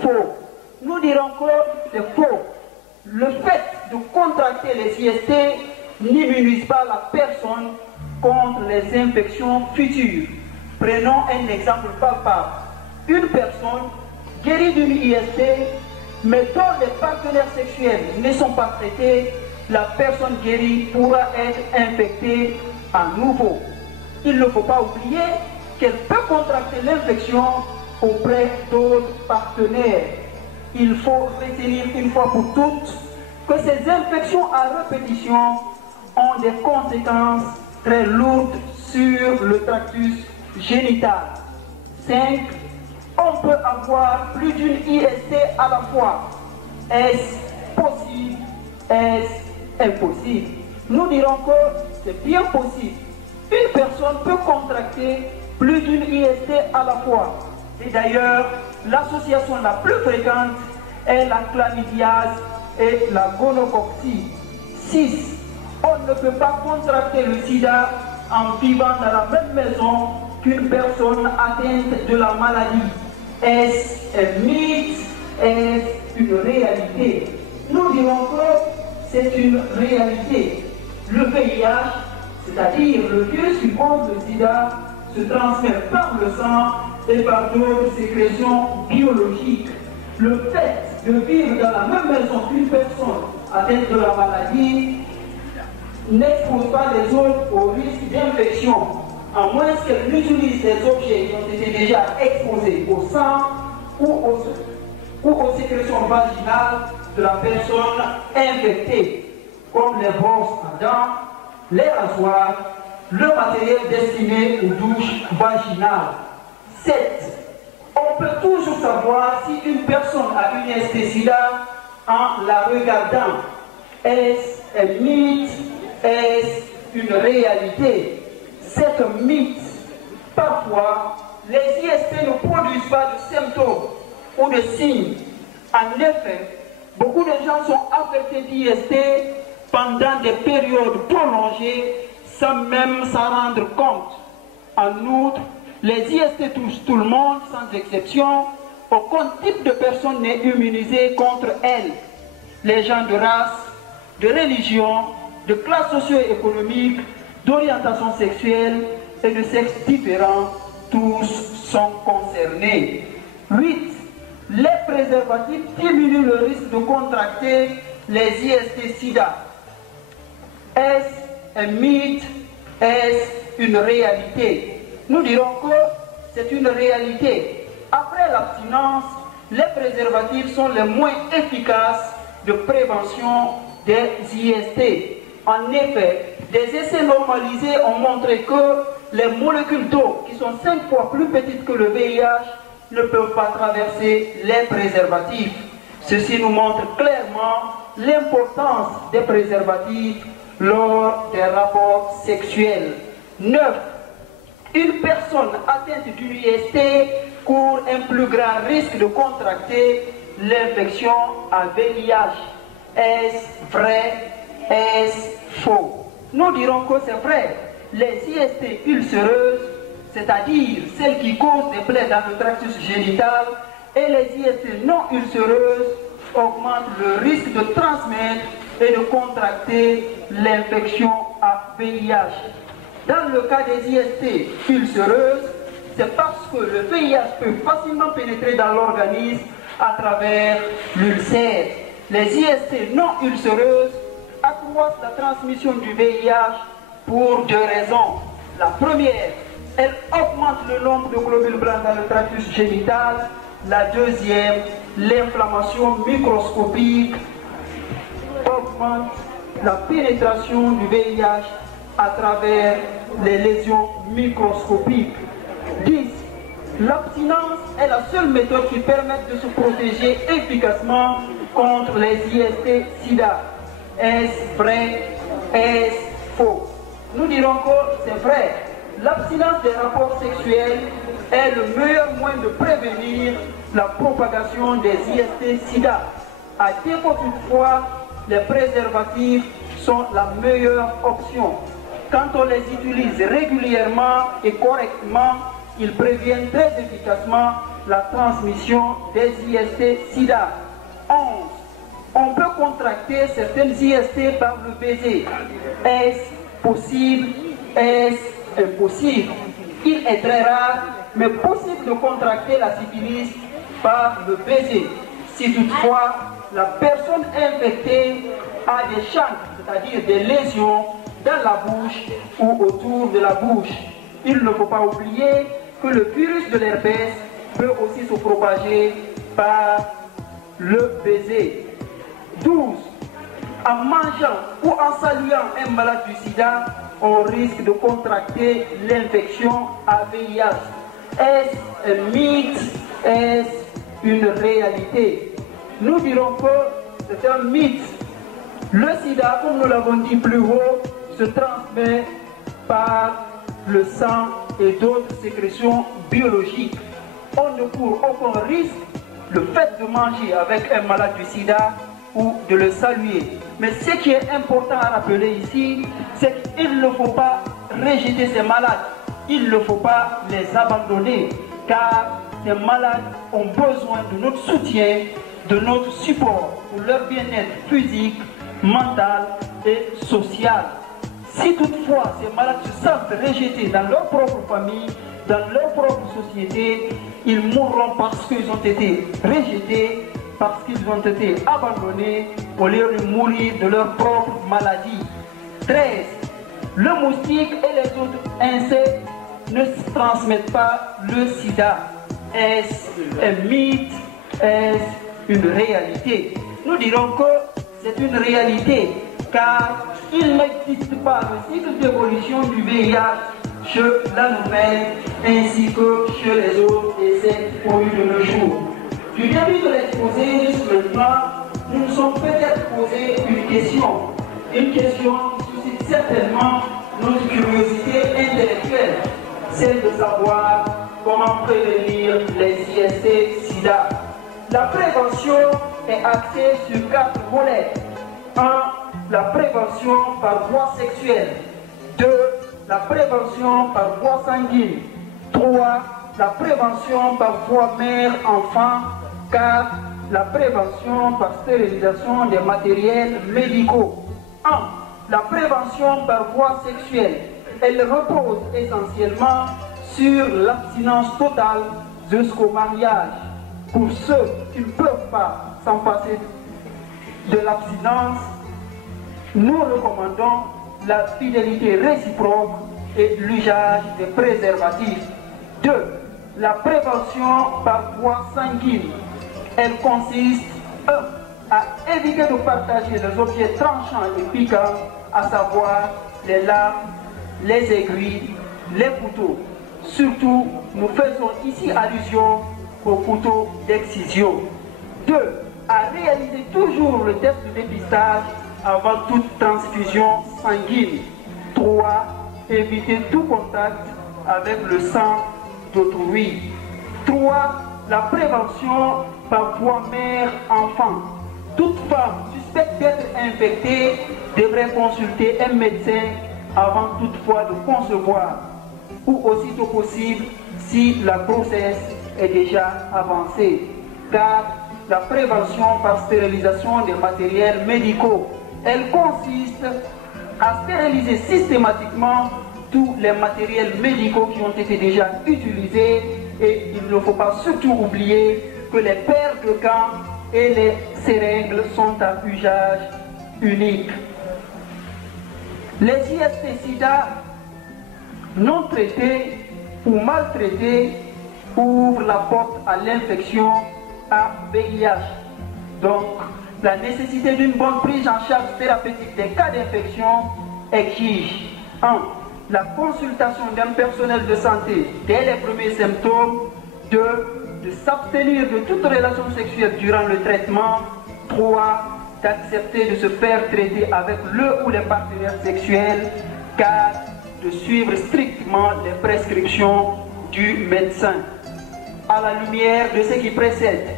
faux? Nous dirons que c'est faux. Le fait de contracter les IST n'immunise pas la personne contre les infections futures. Prenons un exemple palpable. Une personne guérie d'une IST, mais dont les partenaires sexuels ne sont pas traités, la personne guérie pourra être infectée à nouveau. Il ne faut pas oublier qu'elle peut contracter l'infection auprès d'autres partenaires. Il faut retenir une fois pour toutes que ces infections à répétition ont des conséquences très lourdes sur le tractus génital. 5. On peut avoir plus d'une IST à la fois. Est-ce possible? Est-ce impossible? Nous dirons que c'est bien possible. Une personne peut contracter plus d'une IST à la fois. Et d'ailleurs, l'association la plus fréquente est la chlamydiase et la gonococcie. 6. On ne peut pas contracter le sida en vivant dans la même maison qu'une personne atteinte de la maladie. Est-ce un mythe? Est-ce une réalité? Nous dirons que c'est une réalité. Le VIH, c'est-à-dire le virus qui cause le sida, se transmet par le sang et par d'autres sécrétions biologiques. Le fait de vivre dans la même maison qu'une personne atteinte de la maladie n'expose pas les autres au risque d'infection, à moins qu'elle utilise des objets qui ont été déjà exposés au sang ou aux sécrétions vaginales de la personne infectée, comme les brosses à dents, les rasoirs, le matériel destiné aux douches vaginales. 7. On peut toujours savoir si une personne a une IST-SIDA en la regardant. Est-ce un mythe? Est-ce une réalité? C'est un mythe. Parfois, les IST ne produisent pas de symptômes ou de signes. En effet, beaucoup de gens sont affectés d'IST pendant des périodes prolongées sans même s'en rendre compte. En outre, les IST touchent tout le monde sans exception. Aucun type de personne n'est immunisé contre elles. Les gens de race, de religion, de classe socio-économique, d'orientation sexuelle et de sexe différents, tous sont concernés. 8. Les préservatifs diminuent le risque de contracter les IST-SIDA. Est-ce un mythe? Est-ce une réalité? Nous dirons que c'est une réalité. Après l'abstinence, les préservatifs sont les moins efficaces de prévention des IST. En effet, des essais normalisés ont montré que les molécules d'eau, qui sont 5 fois plus petites que le VIH, ne peuvent pas traverser les préservatifs. Ceci nous montre clairement l'importance des préservatifs lors des rapports sexuels. 9. Une personne atteinte d'une IST court un plus grand risque de contracter l'infection à VIH. Est-ce vrai? Est-ce faux? Nous dirons que c'est vrai. Les IST ulcéreuses, c'est-à-dire celles qui causent des plaies dans le tractus génital, et les IST non ulcéreuses augmentent le risque de transmettre et de contracter l'infection à VIH. Dans le cas des IST ulcéreuses, c'est parce que le VIH peut facilement pénétrer dans l'organisme à travers l'ulcère. Les IST non ulcéreuses accroissent la transmission du VIH pour 2 raisons. La première, elle augmente le nombre de globules blancs dans le tractus génital. La deuxième, l'inflammation microscopique augmente la pénétration du VIH à travers les lésions microscopiques. 10. L'abstinence est la seule méthode qui permet de se protéger efficacement contre les IST-SIDA. Est-ce vrai? Est-ce faux? Nous dirons que c'est vrai. L'abstinence des rapports sexuels est le meilleur moyen de prévenir la propagation des IST-SIDA. À défaut toutefois, les préservatifs sont la meilleure option. Quand on les utilise régulièrement et correctement, ils préviennent très efficacement la transmission des IST-SIDA. 11. On peut contracter certaines IST par le baiser. Est-ce possible? Est-ce impossible? Il est très rare, mais possible de contracter la syphilis par le baiser. Si toutefois la personne infectée a des chancres, c'est-à-dire des lésions dans la bouche ou autour de la bouche. Il ne faut pas oublier que le virus de l'herpès peut aussi se propager par le baiser. 12. En mangeant ou en saluant un malade du sida, on risque de contracter l'infection à VIH. Est-ce un mythe? Est-ce une réalité? Nous dirons que c'est un mythe. Le sida, comme nous l'avons dit plus haut, se transmet par le sang et d'autres sécrétions biologiques. On ne court aucun risque le fait de manger avec un malade du sida ou de le saluer. Mais ce qui est important à rappeler ici, c'est qu'il ne faut pas rejeter ces malades. Il ne faut pas les abandonner, car ces malades ont besoin de notre soutien, de notre support pour leur bien-être physique, mental et social. Si toutefois ces malades se sentent rejetés dans leur propre famille, dans leur propre société, ils mourront parce qu'ils ont été rejetés, parce qu'ils ont été abandonnés au lieu de mourir de leur propre maladie. 13. Le moustique et les autres insectes ne transmettent pas le sida. Est-ce un mythe? Est-ce une réalité? Nous dirons que c'est une réalité, car il n'existe pas le cycle d'évolution du VIH chez la nouvelle ainsi que chez les autres insectes connus de nos jours. Du début de l'exposé jusqu'à maintenant, nous nous sommes peut-être posé une question qui suscite certainement notre curiosité intellectuelle, celle de savoir comment prévenir les IST-SIDA. La prévention est axée sur 4 volets. 1. La prévention par voie sexuelle. 2. La prévention par voie sanguine. 3. La prévention par voie mère-enfant. 4. La prévention par stérilisation des matériels médicaux. 1. La prévention par voie sexuelle. Elle repose essentiellement sur l'abstinence totale jusqu'au mariage. Pour ceux qui ne peuvent pas s'en passer de l'abstinence, nous recommandons la fidélité réciproque et l'usage des préservatifs. 2. La prévention par voie sanguine. Elle consiste 1. À éviter de partager les objets tranchants et piquants, à savoir les lames, les aiguilles, les couteaux. Surtout, nous faisons ici allusion aux couteaux d'excision. 2. À réaliser toujours le test de dépistage avant toute transfusion sanguine. 3. Éviter tout contact avec le sang d'autrui. 3. La prévention par voie mère-enfant. Toute femme suspecte d'être infectée devrait consulter un médecin avant toutefois de concevoir, ou aussitôt possible si la grossesse est déjà avancée. Car la prévention par stérilisation des matériels médicaux, elle consiste à stériliser systématiquement tous les matériels médicaux qui ont été déjà utilisés, et il ne faut pas surtout oublier que les paires de gants et les seringues sont à usage unique. Les IST-SIDA non traités ou maltraités ouvrent la porte à l'infection à VIH. Donc, la nécessité d'une bonne prise en charge thérapeutique des cas d'infection exige 1. La consultation d'un personnel de santé dès les premiers symptômes. 2. De s'abstenir de toute relation sexuelle durant le traitement. 3. D'accepter de se faire traiter avec le ou les partenaires sexuels. 4. De suivre strictement les prescriptions du médecin. À la lumière de ce qui précède,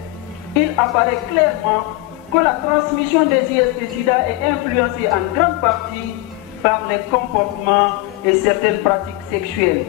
il apparaît clairement que la transmission des IST-SIDA est influencée en grande partie par les comportements et certaines pratiques sexuelles.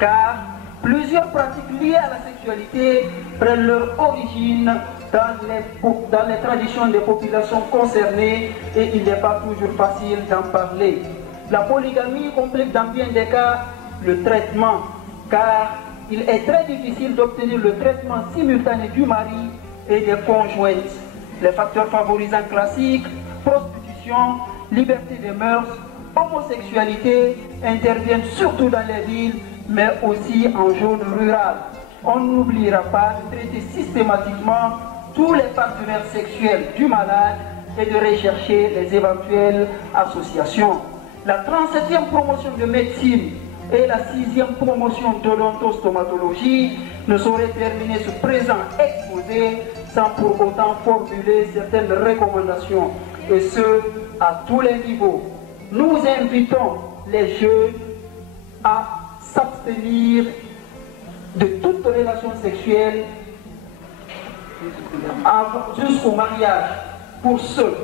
Car plusieurs pratiques liées à la sexualité prennent leur origine dans les traditions des populations concernées, et il n'est pas toujours facile d'en parler. La polygamie complique dans bien des cas le traitement, car il est très difficile d'obtenir le traitement simultané du mari et des conjointes. Les facteurs favorisants classiques, prostitution, liberté des mœurs, homosexualité interviennent surtout dans les villes, mais aussi en zone rurale. On n'oubliera pas de traiter systématiquement tous les partenaires sexuels du malade et de rechercher les éventuelles associations. La 37e promotion de médecine et la 6e promotion d'odontostomatologie ne sauraient terminer ce présent exposé sans pour autant formuler certaines recommandations, et ce, à tous les niveaux. Nous invitons les jeunes à s'abstenir s'abstenir de toute relation sexuelle jusqu'au mariage. Pour ceux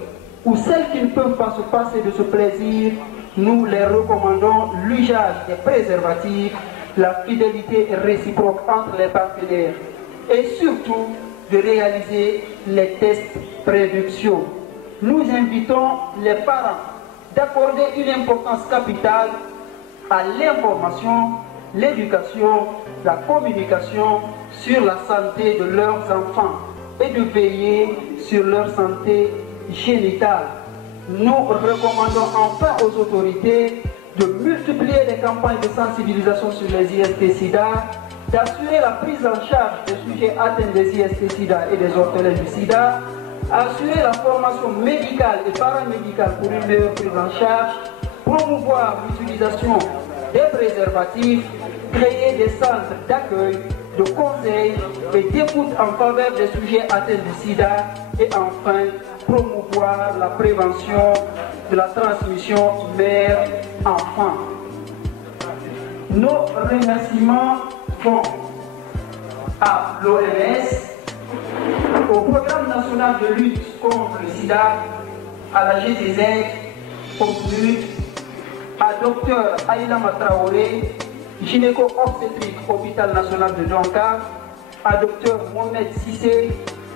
ou celles qui ne peuvent pas se passer de ce plaisir, nous les recommandons l'usage des préservatifs, la fidélité réciproque entre les partenaires et surtout de réaliser les tests prénuptiaux. Nous invitons les parents d'accorder une importance capitale à l'information, l'éducation, la communication sur la santé de leurs enfants et de veiller sur leur santé génitale. Nous recommandons enfin aux autorités de multiplier les campagnes de sensibilisation sur les IST-Sida, d'assurer la prise en charge des sujets atteints des IST-Sida et des orphelins du Sida, assurer la formation médicale et paramédicale pour une meilleure prise en charge, promouvoir l'utilisation des préservatifs, créer des centres d'accueil, de conseil et d'écoute en faveur des sujets atteints du Sida et enfin promouvoir la prévention de la transmission mère-enfant. Nos remerciements vont à l'OMS, au Programme national de lutte contre le Sida, à la GTZ, au PNUD, à Dr Aïla Matraoré, gynéco-obstétrique Hôpital national de Donka, à Dr Mohamed Sissé,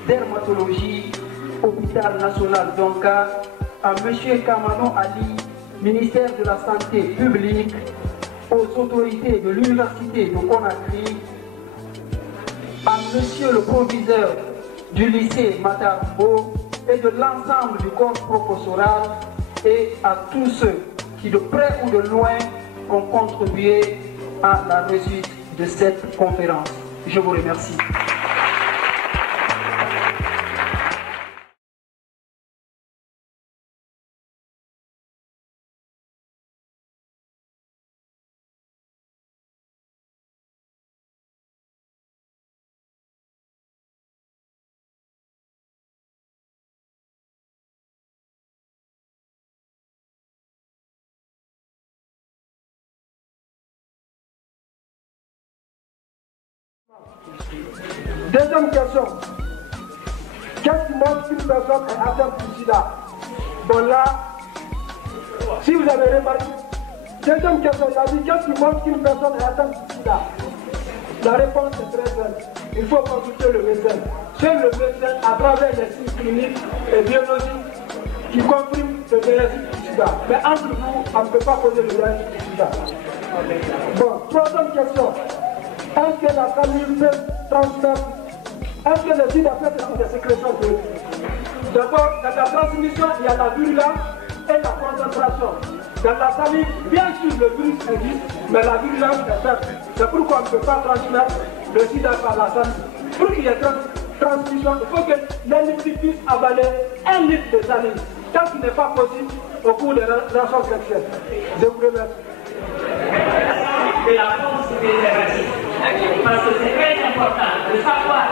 dermatologie, Hôpital national Donka, à M. Kamano Ali, ministère de la Santé publique, aux autorités de l'Université de Conakry, à M. le proviseur du lycée Matarbo et de l'ensemble du corps professoral et à tous ceux qui de près ou de loin ont contribué à la réussite de cette conférence. Je vous remercie. Deuxième question. Qu'est-ce qui montre qu'une personne est atteinte du sida? Bon là, si vous avez remarqué. Deuxième question, il a dit qu'est-ce qui montre qu'une personne est atteinte du sida? La réponse est très simple. Il faut consulter le médecin. Seul le médecin, à travers les signes cliniques et biologiques, qui confirme le diagnostic du sida. Mais entre nous, on ne peut pas poser le diagnostic du sida. Bon, troisième question. Est-ce que la famille peut transmettre? Est-ce que le sida peut être des sécrétions de... D'abord, dans la transmission, il y a la virulence et la concentration. Dans la famille, bien sûr, le virus existe, mais la virulence est faible. C'est pourquoi on ne peut pas transmettre le sida par la famille. Pour qu'il y ait transmission, il faut que l'individu puisse avaler 1 litre de salive, ce qui n'est pas possible au cours des relations sexuelles. Je vous remercie. De la force préservative. Parce que c'est très important de savoir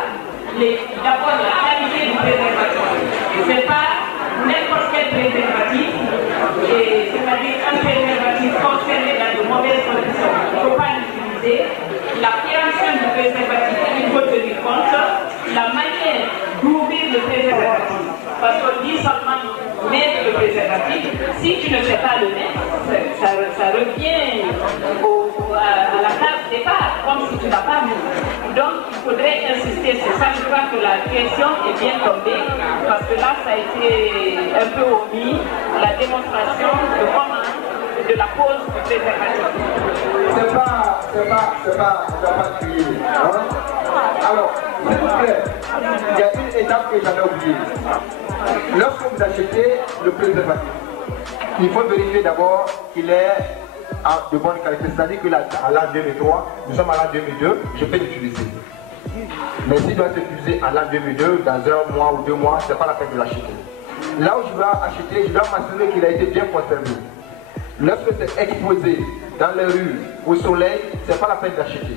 d'abord la qualité du préservatif. Ce n'est pas n'importe quel préservatif, c'est-à-dire un préservatif conservé dans de mauvaises conditions. Il ne faut pas l'utiliser. La création du préservatif, il faut tenir compte. La manière d'ouvrir le préservatif. Parce qu'on dit seulement mettre le préservatif. Si tu ne fais pas le mettre, ça revient à la case départ, comme si tu n'as pas mis. Donc, il faudrait insister sur ça. Je crois que la question est bien tombée, parce que là, ça a été un peu omis, la démonstration de comment, de la cause du préservatif. C'est pas crier. Hein? Alors, s'il vous plaît, il y a une étape que j'avais oubliée. Lorsque vous achetez le préservatif, il faut vérifier d'abord qu'il est de bonne qualité. C'est-à-dire que à l'an 2003, nous sommes à l'an 2002, je peux l'utiliser. Mais s'il doit être utilisé à l'an 2002, dans 1 mois ou 2 mois, ce n'est pas la peine de l'acheter. Là où je dois acheter, je dois m'assurer qu'il a été bien conservé. Lorsque c'est exposé dans les rues, au soleil, ce n'est pas la peine d'acheter.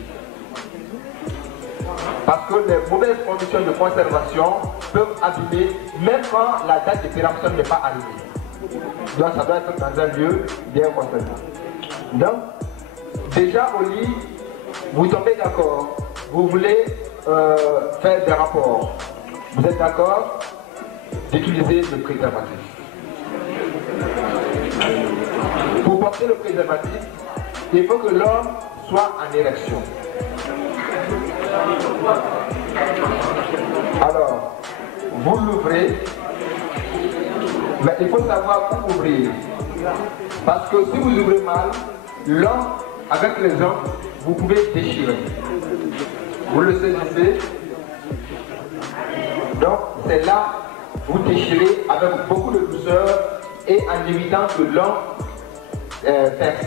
Parce que les mauvaises conditions de conservation peuvent abîmer, même quand la date de péremption n'est pas arrivée. Donc ça doit être dans un lieu bien conservé. Donc, déjà au lit, vous tombez d'accord, vous voulez faire des rapports, vous êtes d'accord d'utiliser le préservatif. Pour porter le préservatif, il faut que l'homme soit en érection. Alors, vous l'ouvrez, mais il faut savoir où ouvrir. Parce que si vous ouvrez mal, l'homme, avec les hommes, vous pouvez déchirer. Vous le saisissez. Donc, c'est là, vous déchirez avec beaucoup de douceur et en évitant que l'homme perce.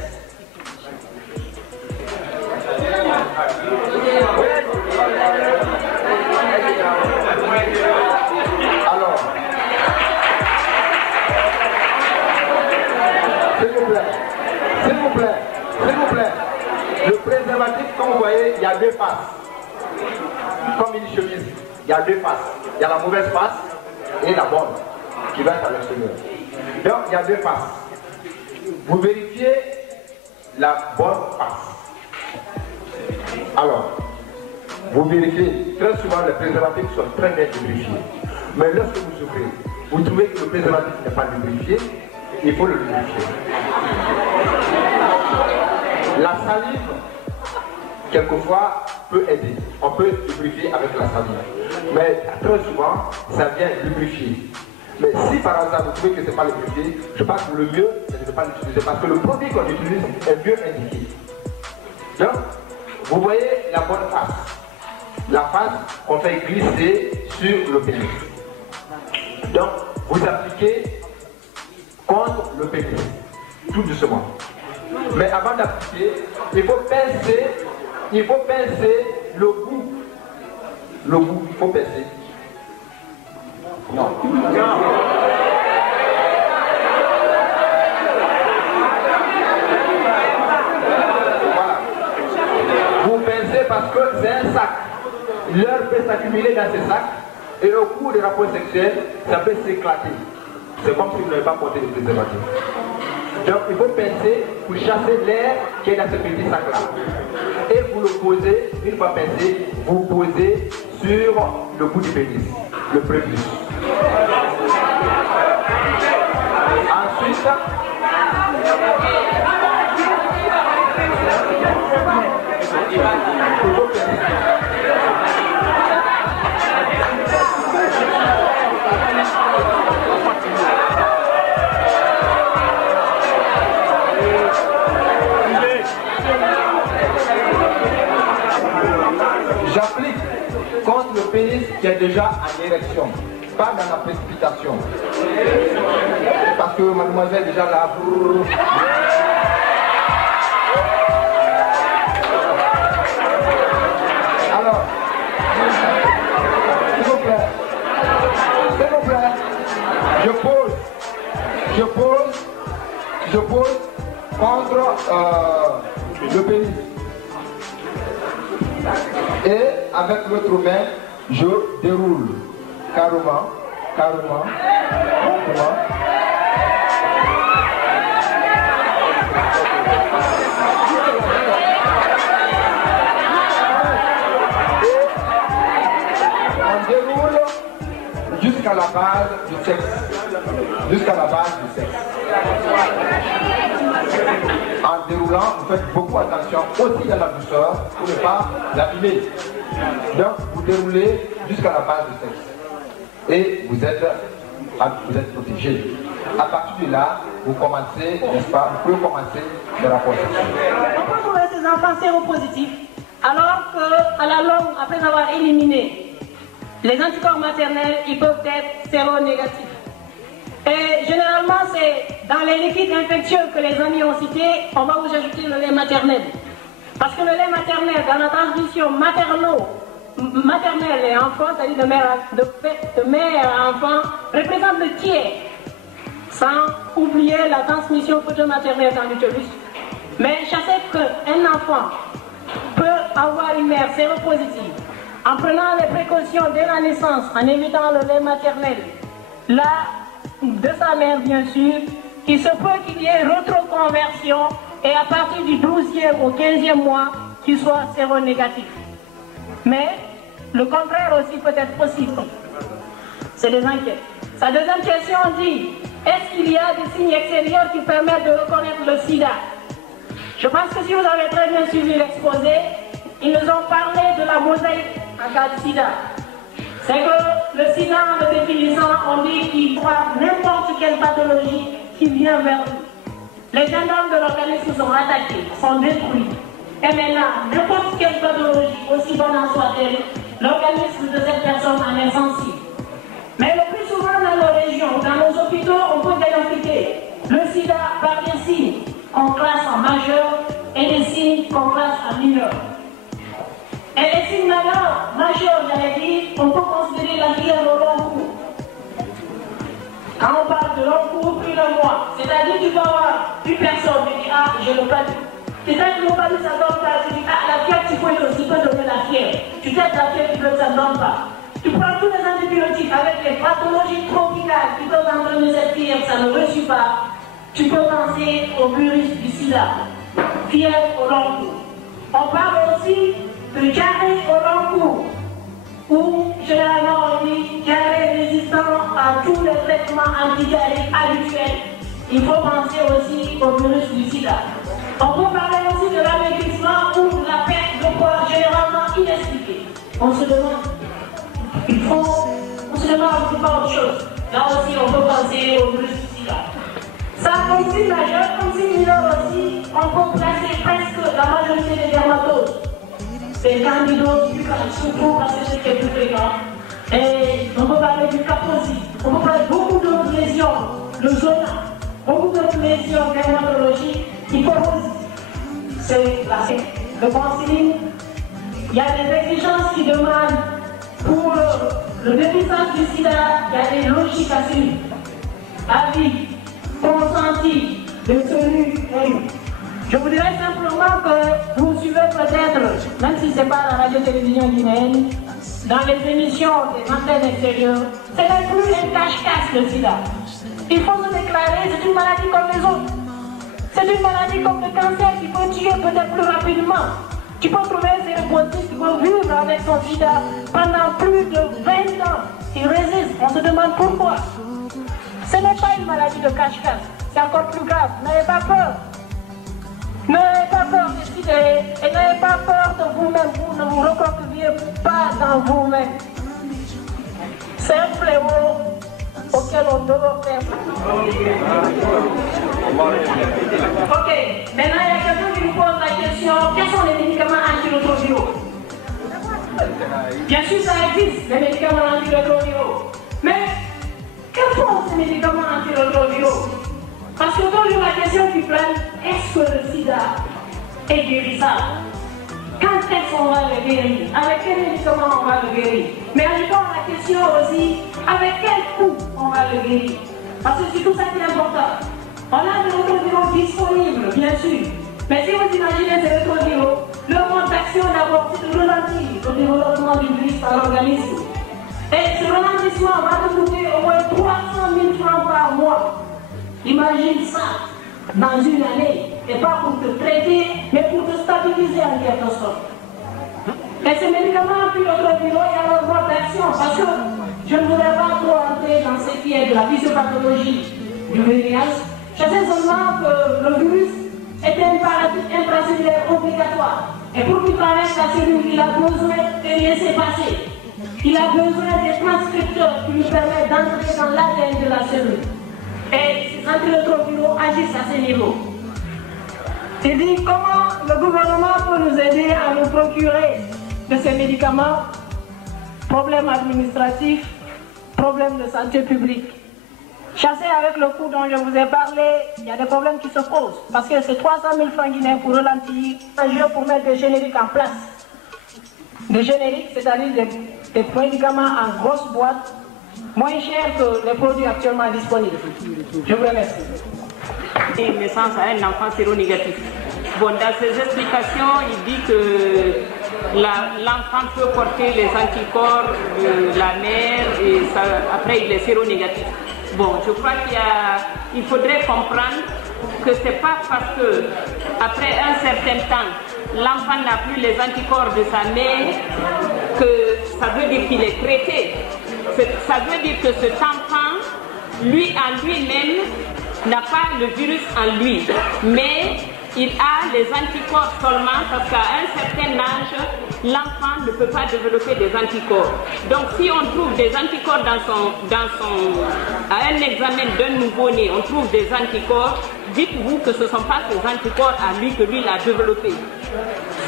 Alors, s'il vous plaît, le préservatif, comme vous voyez, il y a deux faces. Comme une chemise, il y a deux faces. Il y a la mauvaise face et la bonne, qui va être à l'extérieur. Donc, il y a deux faces. Vous vérifiez la bonne face. Alors, vous vérifiez, très souvent les préservatifs sont très bien lubrifiés. Mais lorsque vous souffrez, vous trouvez que le préservatif n'est pas lubrifié, il faut le lubrifier. La salive, quelquefois, peut aider. On peut lubrifier avec la salive. Mais très souvent, ça vient lubrifier. Mais si par hasard vous trouvez que ce n'est pas lubrifié, je pense que le mieux, c'est de ne pas l'utiliser. Parce que le produit qu'on utilise est mieux indiqué. Donc, vous voyez la bonne face. La face qu'on fait glisser sur le pénis. Donc, vous appliquez contre le pénis. Tout doucement. Mais avant d'appliquer, il faut pincer le bout. Le bout, il faut pincer. Non. Voilà. Vous pincez parce que c'est un sac. L'heure peut s'accumuler dans ces sacs et au cours des rapports sexuels, ça peut s'éclater. C'est comme si vous n'avez pas porté de préservatif. Donc il faut pincer pour chasser l'air qui est dans ce petit sac-là. Et vous le posez, une fois pincé, vous posez sur le bout du pénis, le prépuce. Ensuite, j'applique contre le pénis qui est déjà en érection, pas dans la précipitation. Parce que mademoiselle est déjà là. Alors, s'il vous plaît, je pose contre le pénis. Et avec l'autre main, je déroule carrément. On déroule jusqu'à la base du sexe. En déroulant, vous faites beaucoup attention aussi à la douceur pour ne pas l'abîmer. Donc, vous déroulez jusqu'à la base du sexe. Et vous êtes protégé. À partir de là, vous commencez, n'est-ce pas, vous pouvez commencer le rapport sexuel. On peut trouver ces enfants séropositifs, alors qu'à la longue, après avoir éliminé les anticorps maternels, ils peuvent être séronégatifs. Et généralement, c'est dans les liquides infectieux que les amis ont cités, on va vous ajouter le lait maternel. Parce que le lait maternel, dans la transmission maternelle et enfant, c'est-à-dire de mère à enfant, représente le tiers, sans oublier la transmission photomaternelle dans l'utérus. Mais sachez qu'un enfant peut avoir une mère séropositive en prenant les précautions dès la naissance, en évitant le lait maternel, là, de sa mère bien sûr, il se peut qu'il y ait retroconversion et à partir du 12e au 15e mois, qui soit séronégatif. Mais le contraire aussi peut être possible. C'est des enquêtes. Sa deuxième question dit, est-ce qu'il y a des signes extérieurs qui permettent de reconnaître le sida? Je pense que si vous avez très bien suivi l'exposé, ils nous ont parlé de la mosaïque en cas de sida. C'est que le sida, en le définissant, on dit qu'il croit n'importe quelle pathologie qui vient vers nous. Les gendarmes de l'organisme sont attaqués, sont détruits. Et maintenant, n'importe quelle pathologie, aussi bonne en soit-elle, l'organisme de cette personne en est sensible. Mais le plus souvent dans nos régions, dans nos hôpitaux, on peut diagnostiquer le sida par des signes qu'on classe en majeur et des signes qu'on classe en mineur. Et les signes majeurs, j'allais dire, on peut considérer la fièvre au long cours. Quand on parle de long cours, plus d'un mois, c'est-à-dire que tu peux avoir une personne qui dit ah, je le paludisme. C'est-à-dire que le paludisme, ça ne donne pas. Tu dis ah, la fièvre, tu peux aussi donner la fièvre. Tu sais que la fièvre, ça ne donne pas. Tu prends tous les antibiotiques avec les pathologies tropicales qui peuvent entraîner cette fièvre, ça ne reçut pas. Tu peux penser au virus du sida, fièvre au long cours. On parle aussi de diarrhée au long cours, où généralement on dit diarrhée résistant à tous les traitements antidiarrhéiques habituels. Il faut penser aussi au virus du sida. On peut parler aussi de l'amaigrissement ou de la perte de poids généralement inexpliquée. On se demande. On se demande pourquoi autre chose. Là aussi, on peut penser au virus du sida. Ça, comme signe majeur, comme signe mineur aussi, on peut placer presque la majorité des dermatoses. Des candidoses, du surtout parce que c'est ce qui est plus fréquent. Et on peut parler du kaposi. On peut parler beaucoup d'autres lésions, le zona, beaucoup d'autres lésions dermatologiques, hypomosie. C'est le counseling. Il y a des exigences qui demandent pour le dépistage du sida, il y a des logiques à suivre. Avis, consenti, de celui élu. Je vous dirais simplement que vous suivez peut-être, même si ce n'est pas la radio-télévision guinéenne, dans les émissions des antennes extérieures, ce n'est plus un cache-cache le sida. Il faut se déclarer, c'est une maladie comme les autres. C'est une maladie comme le cancer qui peut tuer peut-être plus rapidement. Tu peux trouver un séropositif qui peut vivre avec son sida pendant plus de 20 ans. Il résiste. On se demande pourquoi. Ce n'est pas une maladie de cache-cache. C'est encore plus grave. N'ayez pas peur. N'ayez pas peur de sidérer. Et n'ayez pas peur de vous-même. Vous ne vous recroquevillez pas dans vous-même. C'est un fléau auquel on doit faire. Ok, maintenant il y a quelqu'un qui nous pose la question, quels sont les médicaments antirétroviraux? Bien sûr ça existe, les médicaments antirétroviraux. Mais quels sont ces médicaments antirétroviraux? Parce que toujours la question qui plane, est-ce que le sida est guérissable? Quand est-ce qu'on va le guérir? Avec quel médicament on va le guérir? Mais ajoutons la question aussi, avec quel coût on va le guérir? Parce que c'est tout ça qui est important. On a des rétroviraux disponibles, bien sûr. Mais si vous imaginez ces rétroviraux, leur mode d'action d'abord, c'est de ralentir le développement du virus par l'organisme. Et ce ralentissement va te coûter au moins 300 000 francs par mois. Imagine ça dans une année. Et pas pour te traiter, mais pour te stabiliser en quelque sorte. Et ces médicaments antirétroviraux, il y a leur mode d'action. Parce que je ne voudrais pas trop entrer dans ce qui est de la physiopathologie du VIH. Je sais seulement que le virus est un parasite intracellulaire obligatoire. Et pour qu'il traverse la cellule, il a besoin de laisser passer. Il a besoin des transcripteurs qui lui permettent d'entrer dans l'ADN de la cellule. Et ces antirétroviraux agissent à ce niveau. Il dit comment le gouvernement peut nous aider à nous procurer de ces médicaments. Problème administratif, problème de santé publique. Chasser avec le coût dont je vous ai parlé, il y a des problèmes qui se posent. Parce que c'est 300 000 francs guinéens pour ralentir un jeu pour mettre des génériques en place. Des génériques, c'est-à-dire des médicaments en grosses boîtes, moins chers que les produits actuellement disponibles. Je vous remercie. Une naissance à un enfant séronégatif. Bon, dans ses explications, il dit que l'enfant peut porter les anticorps de la mère et ça, après il est séronégatif. Bon, je crois qu'il faudrait comprendre que ce n'est pas parce que après un certain temps l'enfant n'a plus les anticorps de sa mère, que ça veut dire qu'il est traité. Ça veut dire que cet enfant, lui en lui-même, n'a pas le virus en lui, mais il a les anticorps seulement parce qu'à un certain âge, l'enfant ne peut pas développer des anticorps. Donc si on trouve des anticorps à un examen d'un nouveau-né, on trouve des anticorps, dites-vous que ce ne sont pas ces anticorps à lui que lui il a développés.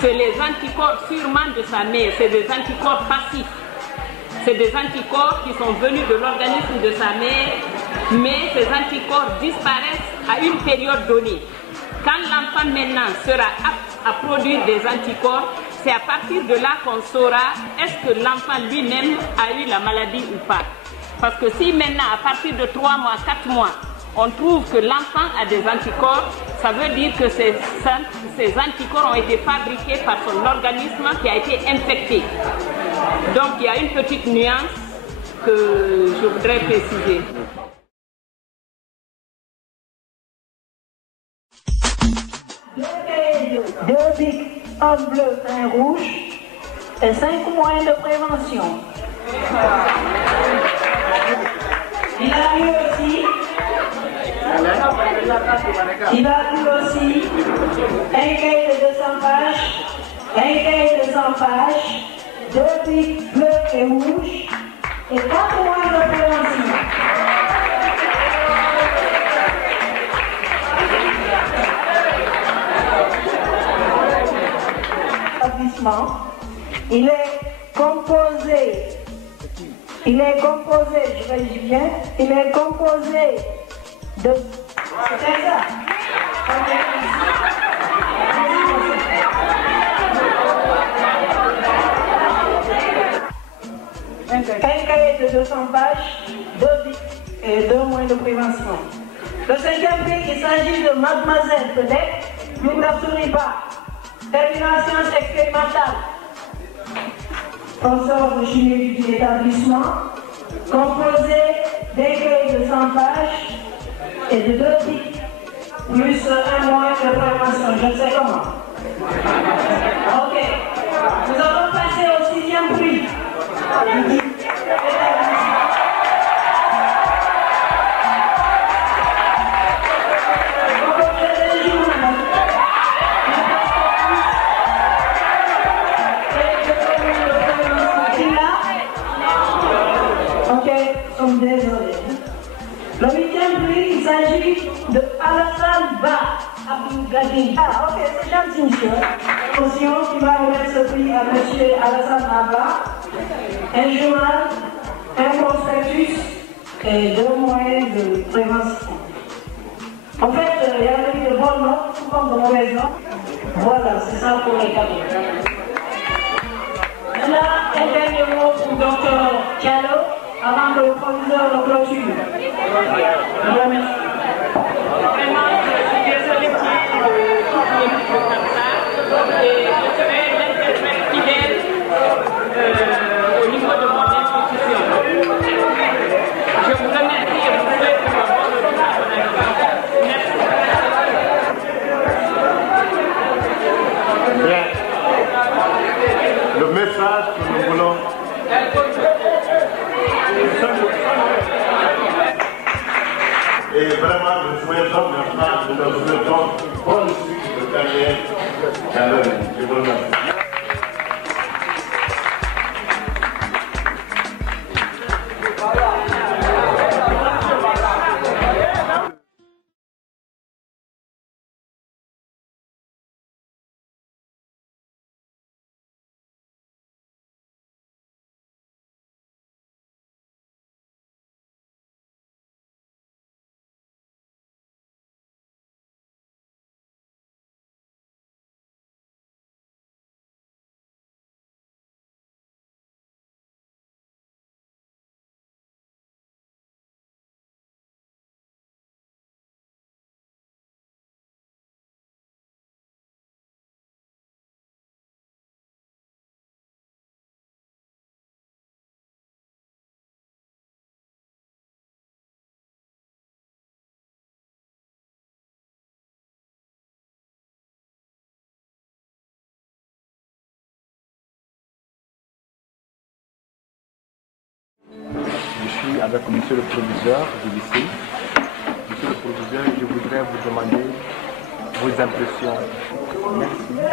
C'est les anticorps sûrement de sa mère, c'est des anticorps passifs. C'est des anticorps qui sont venus de l'organisme de sa mère, mais ces anticorps disparaissent à une période donnée. Quand l'enfant maintenant sera apte à produire des anticorps, c'est à partir de là qu'on saura est-ce que l'enfant lui-même a eu la maladie ou pas. Parce que si maintenant, à partir de 3 mois, 4 mois, on trouve que l'enfant a des anticorps, ça veut dire que ces anticorps ont été fabriqués par son organisme qui a été infecté. Donc il y a une petite nuance que je voudrais préciser. Deux bics, un bleu, un rouge et 5 moyens de prévention. Il a eu aussi un cahier de 200 pages, 2 bics bleus et rouges et 4 moyens de prévention. Il est composé, je réagis bien, il est composé de... C'est ça. Un cahier de 200 pages, 2 bics et 2 moyens de prévention. Le 5e bic, il s'agit de Mademoiselle peut-être, nous ne pas. Termination expérimentale. Professeur de chimie du établissement, composé d'un cahier de 100 pages et de 2 bics, plus un moyen de prévention. Je ne sais comment. Ok. Nous allons passer au 6e prix. Désolé. Le 8e prix, il s'agit de Alassane Ba Abdougadine. Ah, ok, c'est gentil, monsieur. Attention, qui va remettre ce prix à monsieur Alassane Ba. Un journal, un prospectus et 2 moyens de prévention. En fait, il y a eu de bonnes notes, tout comme de mauvaises notes. Voilà, c'est ça pour les cadeaux. Là, un dernier mot pour Dr. Diallo. Avant que le proviseur le clôture. Je vous remercie. Vraiment, je suis désolée pour comme ça. Et je serai l'interprète fidèle au niveau de mon institution. Je vous remercie et vous souhaite une bonne organisation. Merci. Bien. Le message que nous voulons. Et avec monsieur le proviseur du lycée. Monsieur le proviseur, je voudrais vous demander vos impressions. Merci de la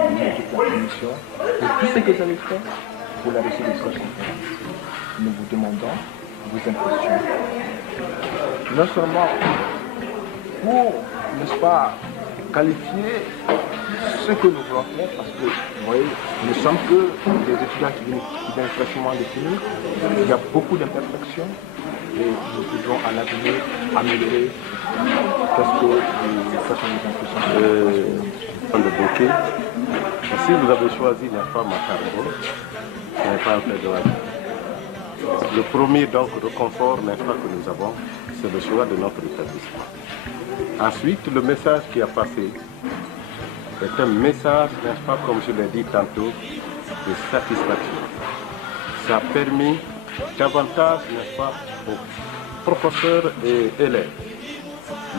commission et tout ce que vous avez fait pour la réussite de ce concours. Nous vous demandons vos impressions. Non seulement pour, n'est-ce pas, qualifier ce que nous voulons faire, parce que, vous voyez, nous sommes que des étudiants qui viennent fraîchement de finir. Il y a beaucoup d'imperfections et nous pouvons à l'avenir améliorer. Qu'est-ce que ça sont les impressions de bouquet. Si vous avez choisi la femme à Matarbo, ce n'est pas un fait de hasard. Le premier donc réconfort, n'est-ce pas, que nous avons, c'est le choix de notre établissement. Ensuite, le message qui a passé est un message, n'est-ce pas, comme je l'ai dit tantôt, de satisfaction. Ça a permis davantage, n'est-ce pas, aux professeurs et élèves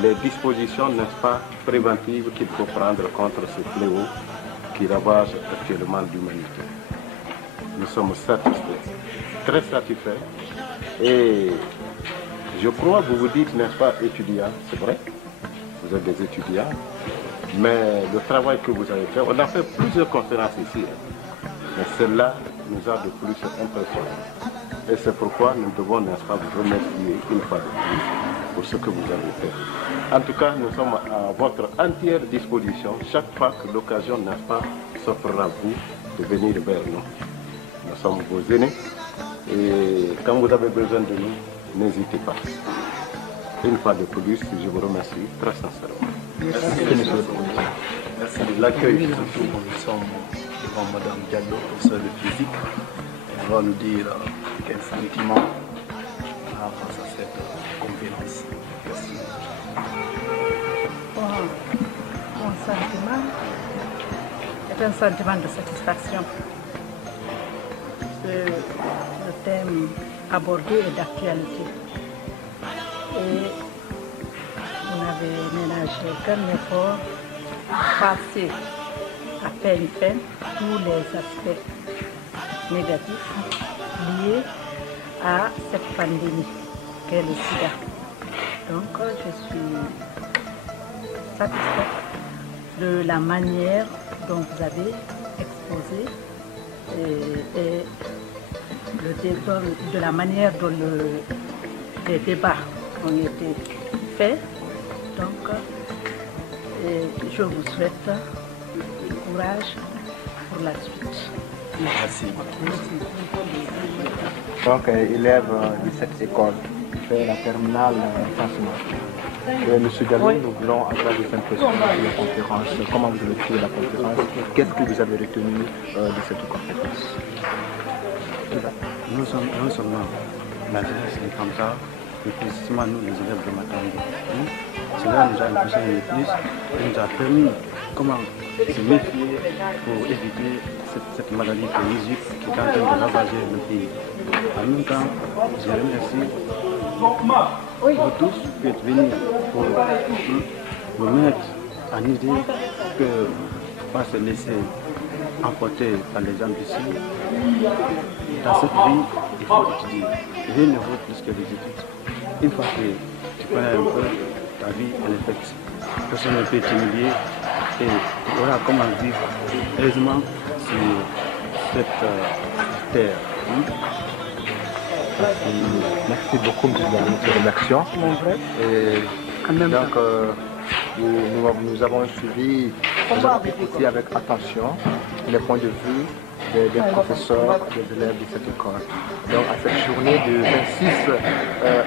les dispositions, n'est-ce pas, préventives qu'il faut prendre contre ce fléau qui ravage actuellement l'humanité. Nous sommes satisfaits, très satisfaits, et je crois, vous vous dites, n'est-ce pas, étudiants, c'est vrai, vous êtes des étudiants, mais le travail que vous avez fait, on a fait plusieurs conférences ici, mais celle-là nous a de plus impressionnés. Et c'est pourquoi nous devons, n'est-ce pas, vous remercier une fois de plus pour ce que vous avez fait. En tout cas, nous sommes à votre entière disposition chaque fois que l'occasion, n'est-ce pas, s'offrira à vous de venir vers nous. Nous sommes vos aînés et quand vous avez besoin de nous, n'hésitez pas. Une fois de plus, je vous remercie très sincèrement. Merci de l'accueil. Nous sommes devant Mme Diallo, professeure de physique. Elle va nous dire quel sentiment face à cette conférence. Merci. Mon sentiment est un sentiment de satisfaction. Le thème abordé est d'actualité. Et on avait ménagé aucun effort pour passer à peine tous les aspects négatifs liés à cette pandémie qu'est le sida. Donc je suis satisfaite de la manière dont vous avez exposé et de la manière dont les débats ont été faits. Donc je vous souhaite courage pour la suite. Merci. Donc, élève de cette école, fait la terminale François. Monsieur Diallo, nous voulons avoir des impressions de la conférence. Comment vous avez fait la conférence? Qu'est-ce que vous avez retenu de cette conférence? Non seulement la jeunesse est comme ça, mais précisément nous, les élèves de Matambo. Cela nous a impressionné le plus et nous a permis comment se méfier pour éviter cette maladie phénisique qui est en train de ravager le pays. En même temps, je remercie vous tous qui êtes venus pour nous mettre en idée que pas se laisser emporter par les ambitions. Dans cette vie, il faut étudier. Rien ne vaut plus que les études. Une fois que tu connais un peu, ta vie elle est faite. Personne ne peut t'humilier et voilà comment vivre aisément sur cette terre. Merci beaucoup, M. Diallo, nous te remercions. Donc, nous avons suivi, nous avons écouté avec attention les points de vue des professeurs, des élèves de cette école. Donc, à cette journée du 26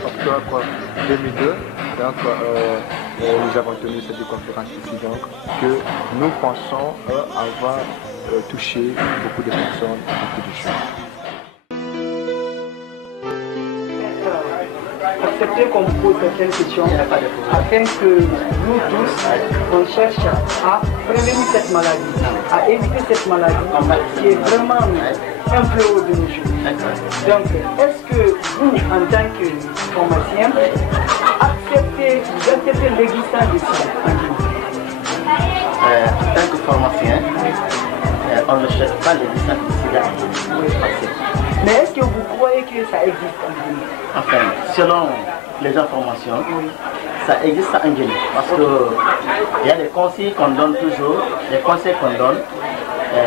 octobre 2002, donc, nous avons tenu cette conférence ici, donc, que nous pensons avoir touché beaucoup de personnes, beaucoup de gens. Accepter qu'on pose certaines questions afin que nous tous, on cherche à prévenir cette maladie, à éviter cette maladie qui est vraiment un fléau de nos jours. Donc, est-ce que vous, en tant que pharmacien, acceptez l'existence de ça? En tant que pharmacien, on ne cherche pas l'existence de sida. Mais est-ce que vous croyez que ça existe? Enfin, selon les informations, ça existe en Guinée. Parce qu'il y a des conseils qu'on donne toujours, des conseils qu'on donne,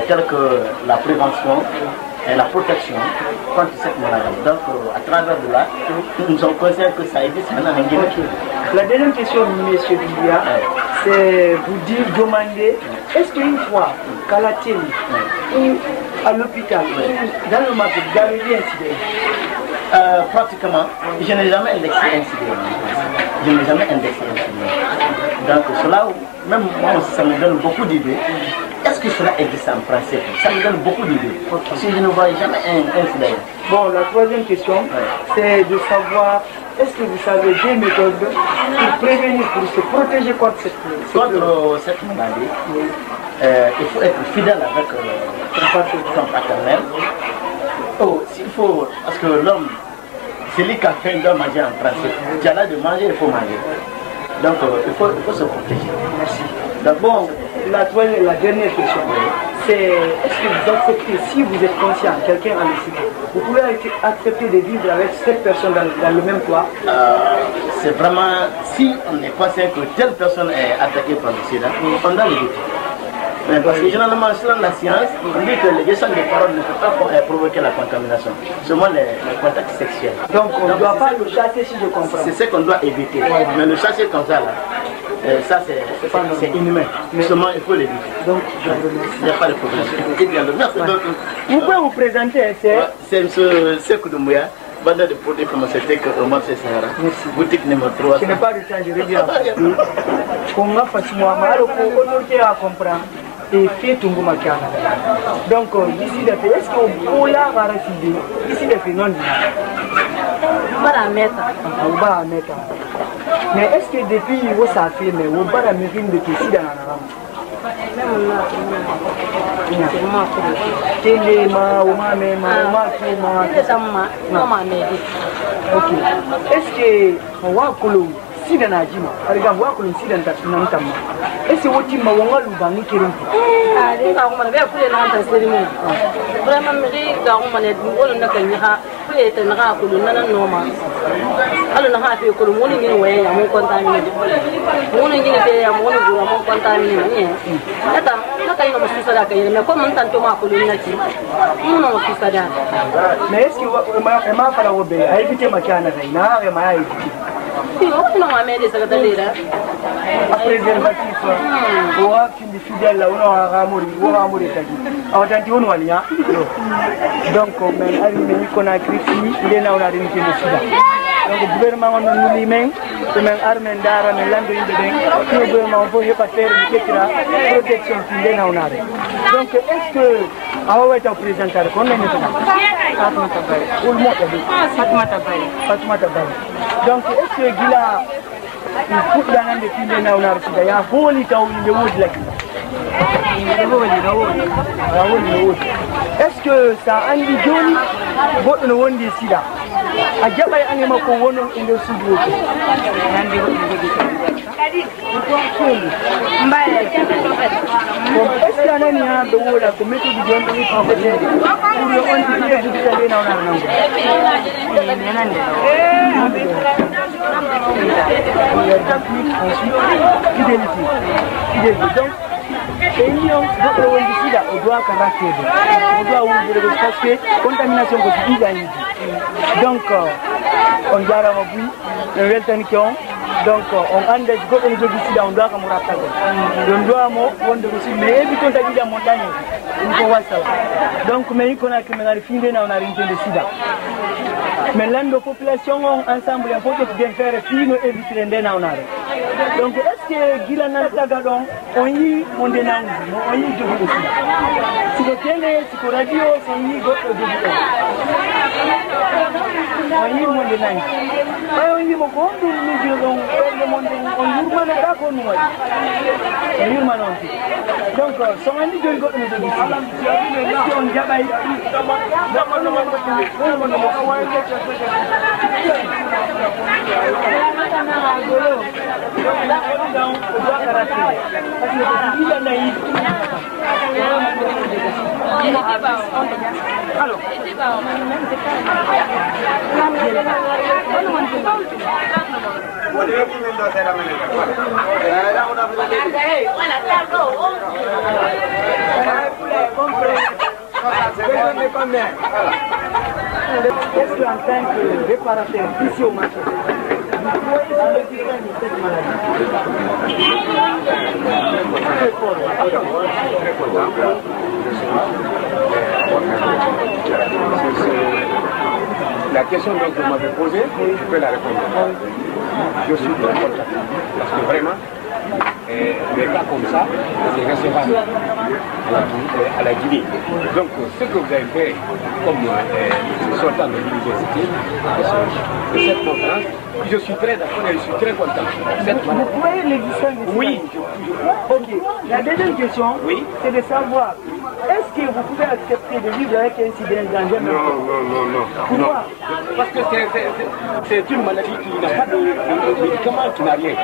tels que la prévention et la protection contre cette maladie. Donc, à travers de là, nous sommes conscients que ça existe maintenant en Guinée. La deuxième question, M. Bilia, c'est vous dire, demander, est-ce qu'une fois qu'à la télé ou à l'hôpital, dans le marché, vous avez vu un incident? Pratiquement, je n'ai jamais indexé incident. Je n'ai jamais indexé incident. Donc, cela, même moi aussi, ça me donne beaucoup d'idées. Est-ce que cela existe en principe? Ça me donne beaucoup d'idées. Si je ne vois jamais un incident. Bon, la troisième question, c'est de savoir, est-ce que vous savez des méthodes pour prévenir, pour se protéger contre cette maladie? Il faut être fidèle avec son partenaire. Oh, s'il faut, parce que l'homme, c'est lui qui a fait de manger en principe. Tu as l'air de manger, il faut manger. Donc, il faut se protéger. Merci. D'abord, la dernière question, c'est est-ce que vous acceptez, si vous êtes conscient, quelqu'un a le sida, vous pouvez accepter de vivre avec cette personne dans le même toit? C'est vraiment, si on est conscient que telle personne est attaquée par le sida, on doit l'éviter. Mais parce que généralement, selon la science, on dit que les échanges de paroles ne peuvent pas provoquer la contamination, seulement les contacts sexuels. Donc on ne doit pas le chasser, si je comprends. C'est ce qu'on doit éviter. Mais le chasser comme ça, là, ça c'est inhumain. Seulement il faut l'éviter. Donc il n'y a pas de problème. Merci. Donc, vous pouvez vous présenter, c'est M. Sekou Doumbouya, vendeur de produits pharmaceutiques au marché Sahara. Boutique numéro 3. Je n'ai pas de temps, je reviens. Comment facilement, alors pour autorité à comprendre. Et fait Tungu Makiana. Donc, ici, est-ce qu'on peut la refuser? Ici, il fait non. Mais est-ce que depuis vous ça fait, mais vous pas la mérine de ici dans la ok. Est-ce que on va si dans la gym, par exemple, on va si dans ta finance, est-ce que vous m'avez lu qui ah, les gars, on va faire la cérémonie. Vraiment, les gars, on va être normal. Alors, on a fait que le monde est mon contaminé. On est mon contaminé. Mais est-ce que vous m'avez fait la robe? À éviter ma canne, après préservatif, on a une fidèle là, on a amouré. Donc, on a créé, il est là, on a réuni le sida. Donc, le gouvernement a nous les mains, le même armée d'ara, mais l'un de nous, le gouvernement veut pas faire une protection qui est là, on a. Donc, est-ce que, à où est le président, on est donc, est-ce que Gila, il faut dans un des films de Naonar, il y a un bon état où il est où de la est-ce que ça a un bidon, votre nom de Sida? A Jabay Anima Kowono in the Sud. Est-ce qu'il y a un de l'eau à commettre du bien de l'île pour le on dit que vous et nous, on doit parce que contamination donc on doit avoir donc on a des on doit on doit mais montagne donc mais on a sida mais l'un de population ensemble il faut bien faire éviter donc est-ce que Gila Natagadon on y on dénonce on y si vous tenez si vous radio on y go on y on dénonce on y mon compte nous disons on y mana da ko nous on y mana donc so on y go on jabay Qu'est-ce qu'en tant que réparateur ici au marché, vous voyez sur le terrain de cette maladie? La question que vous m'avez posée, je peux la répondre. Je suis très content. Parce que vraiment, des cas comme ça, c'est recevable à la Guinée. Donc, ce que vous avez fait comme sortant de l'université, de cette conférence, je suis très d'accord et je suis très content. Vous voyez l'existence de Oui. Ok. La deuxième question, oui, c'est de savoir, est-ce que vous pouvez accepter de vivre avec un incident danger? Non. Pourquoi? Parce que c'est une maladie qui n'a pas de médicament, qui n'a rien.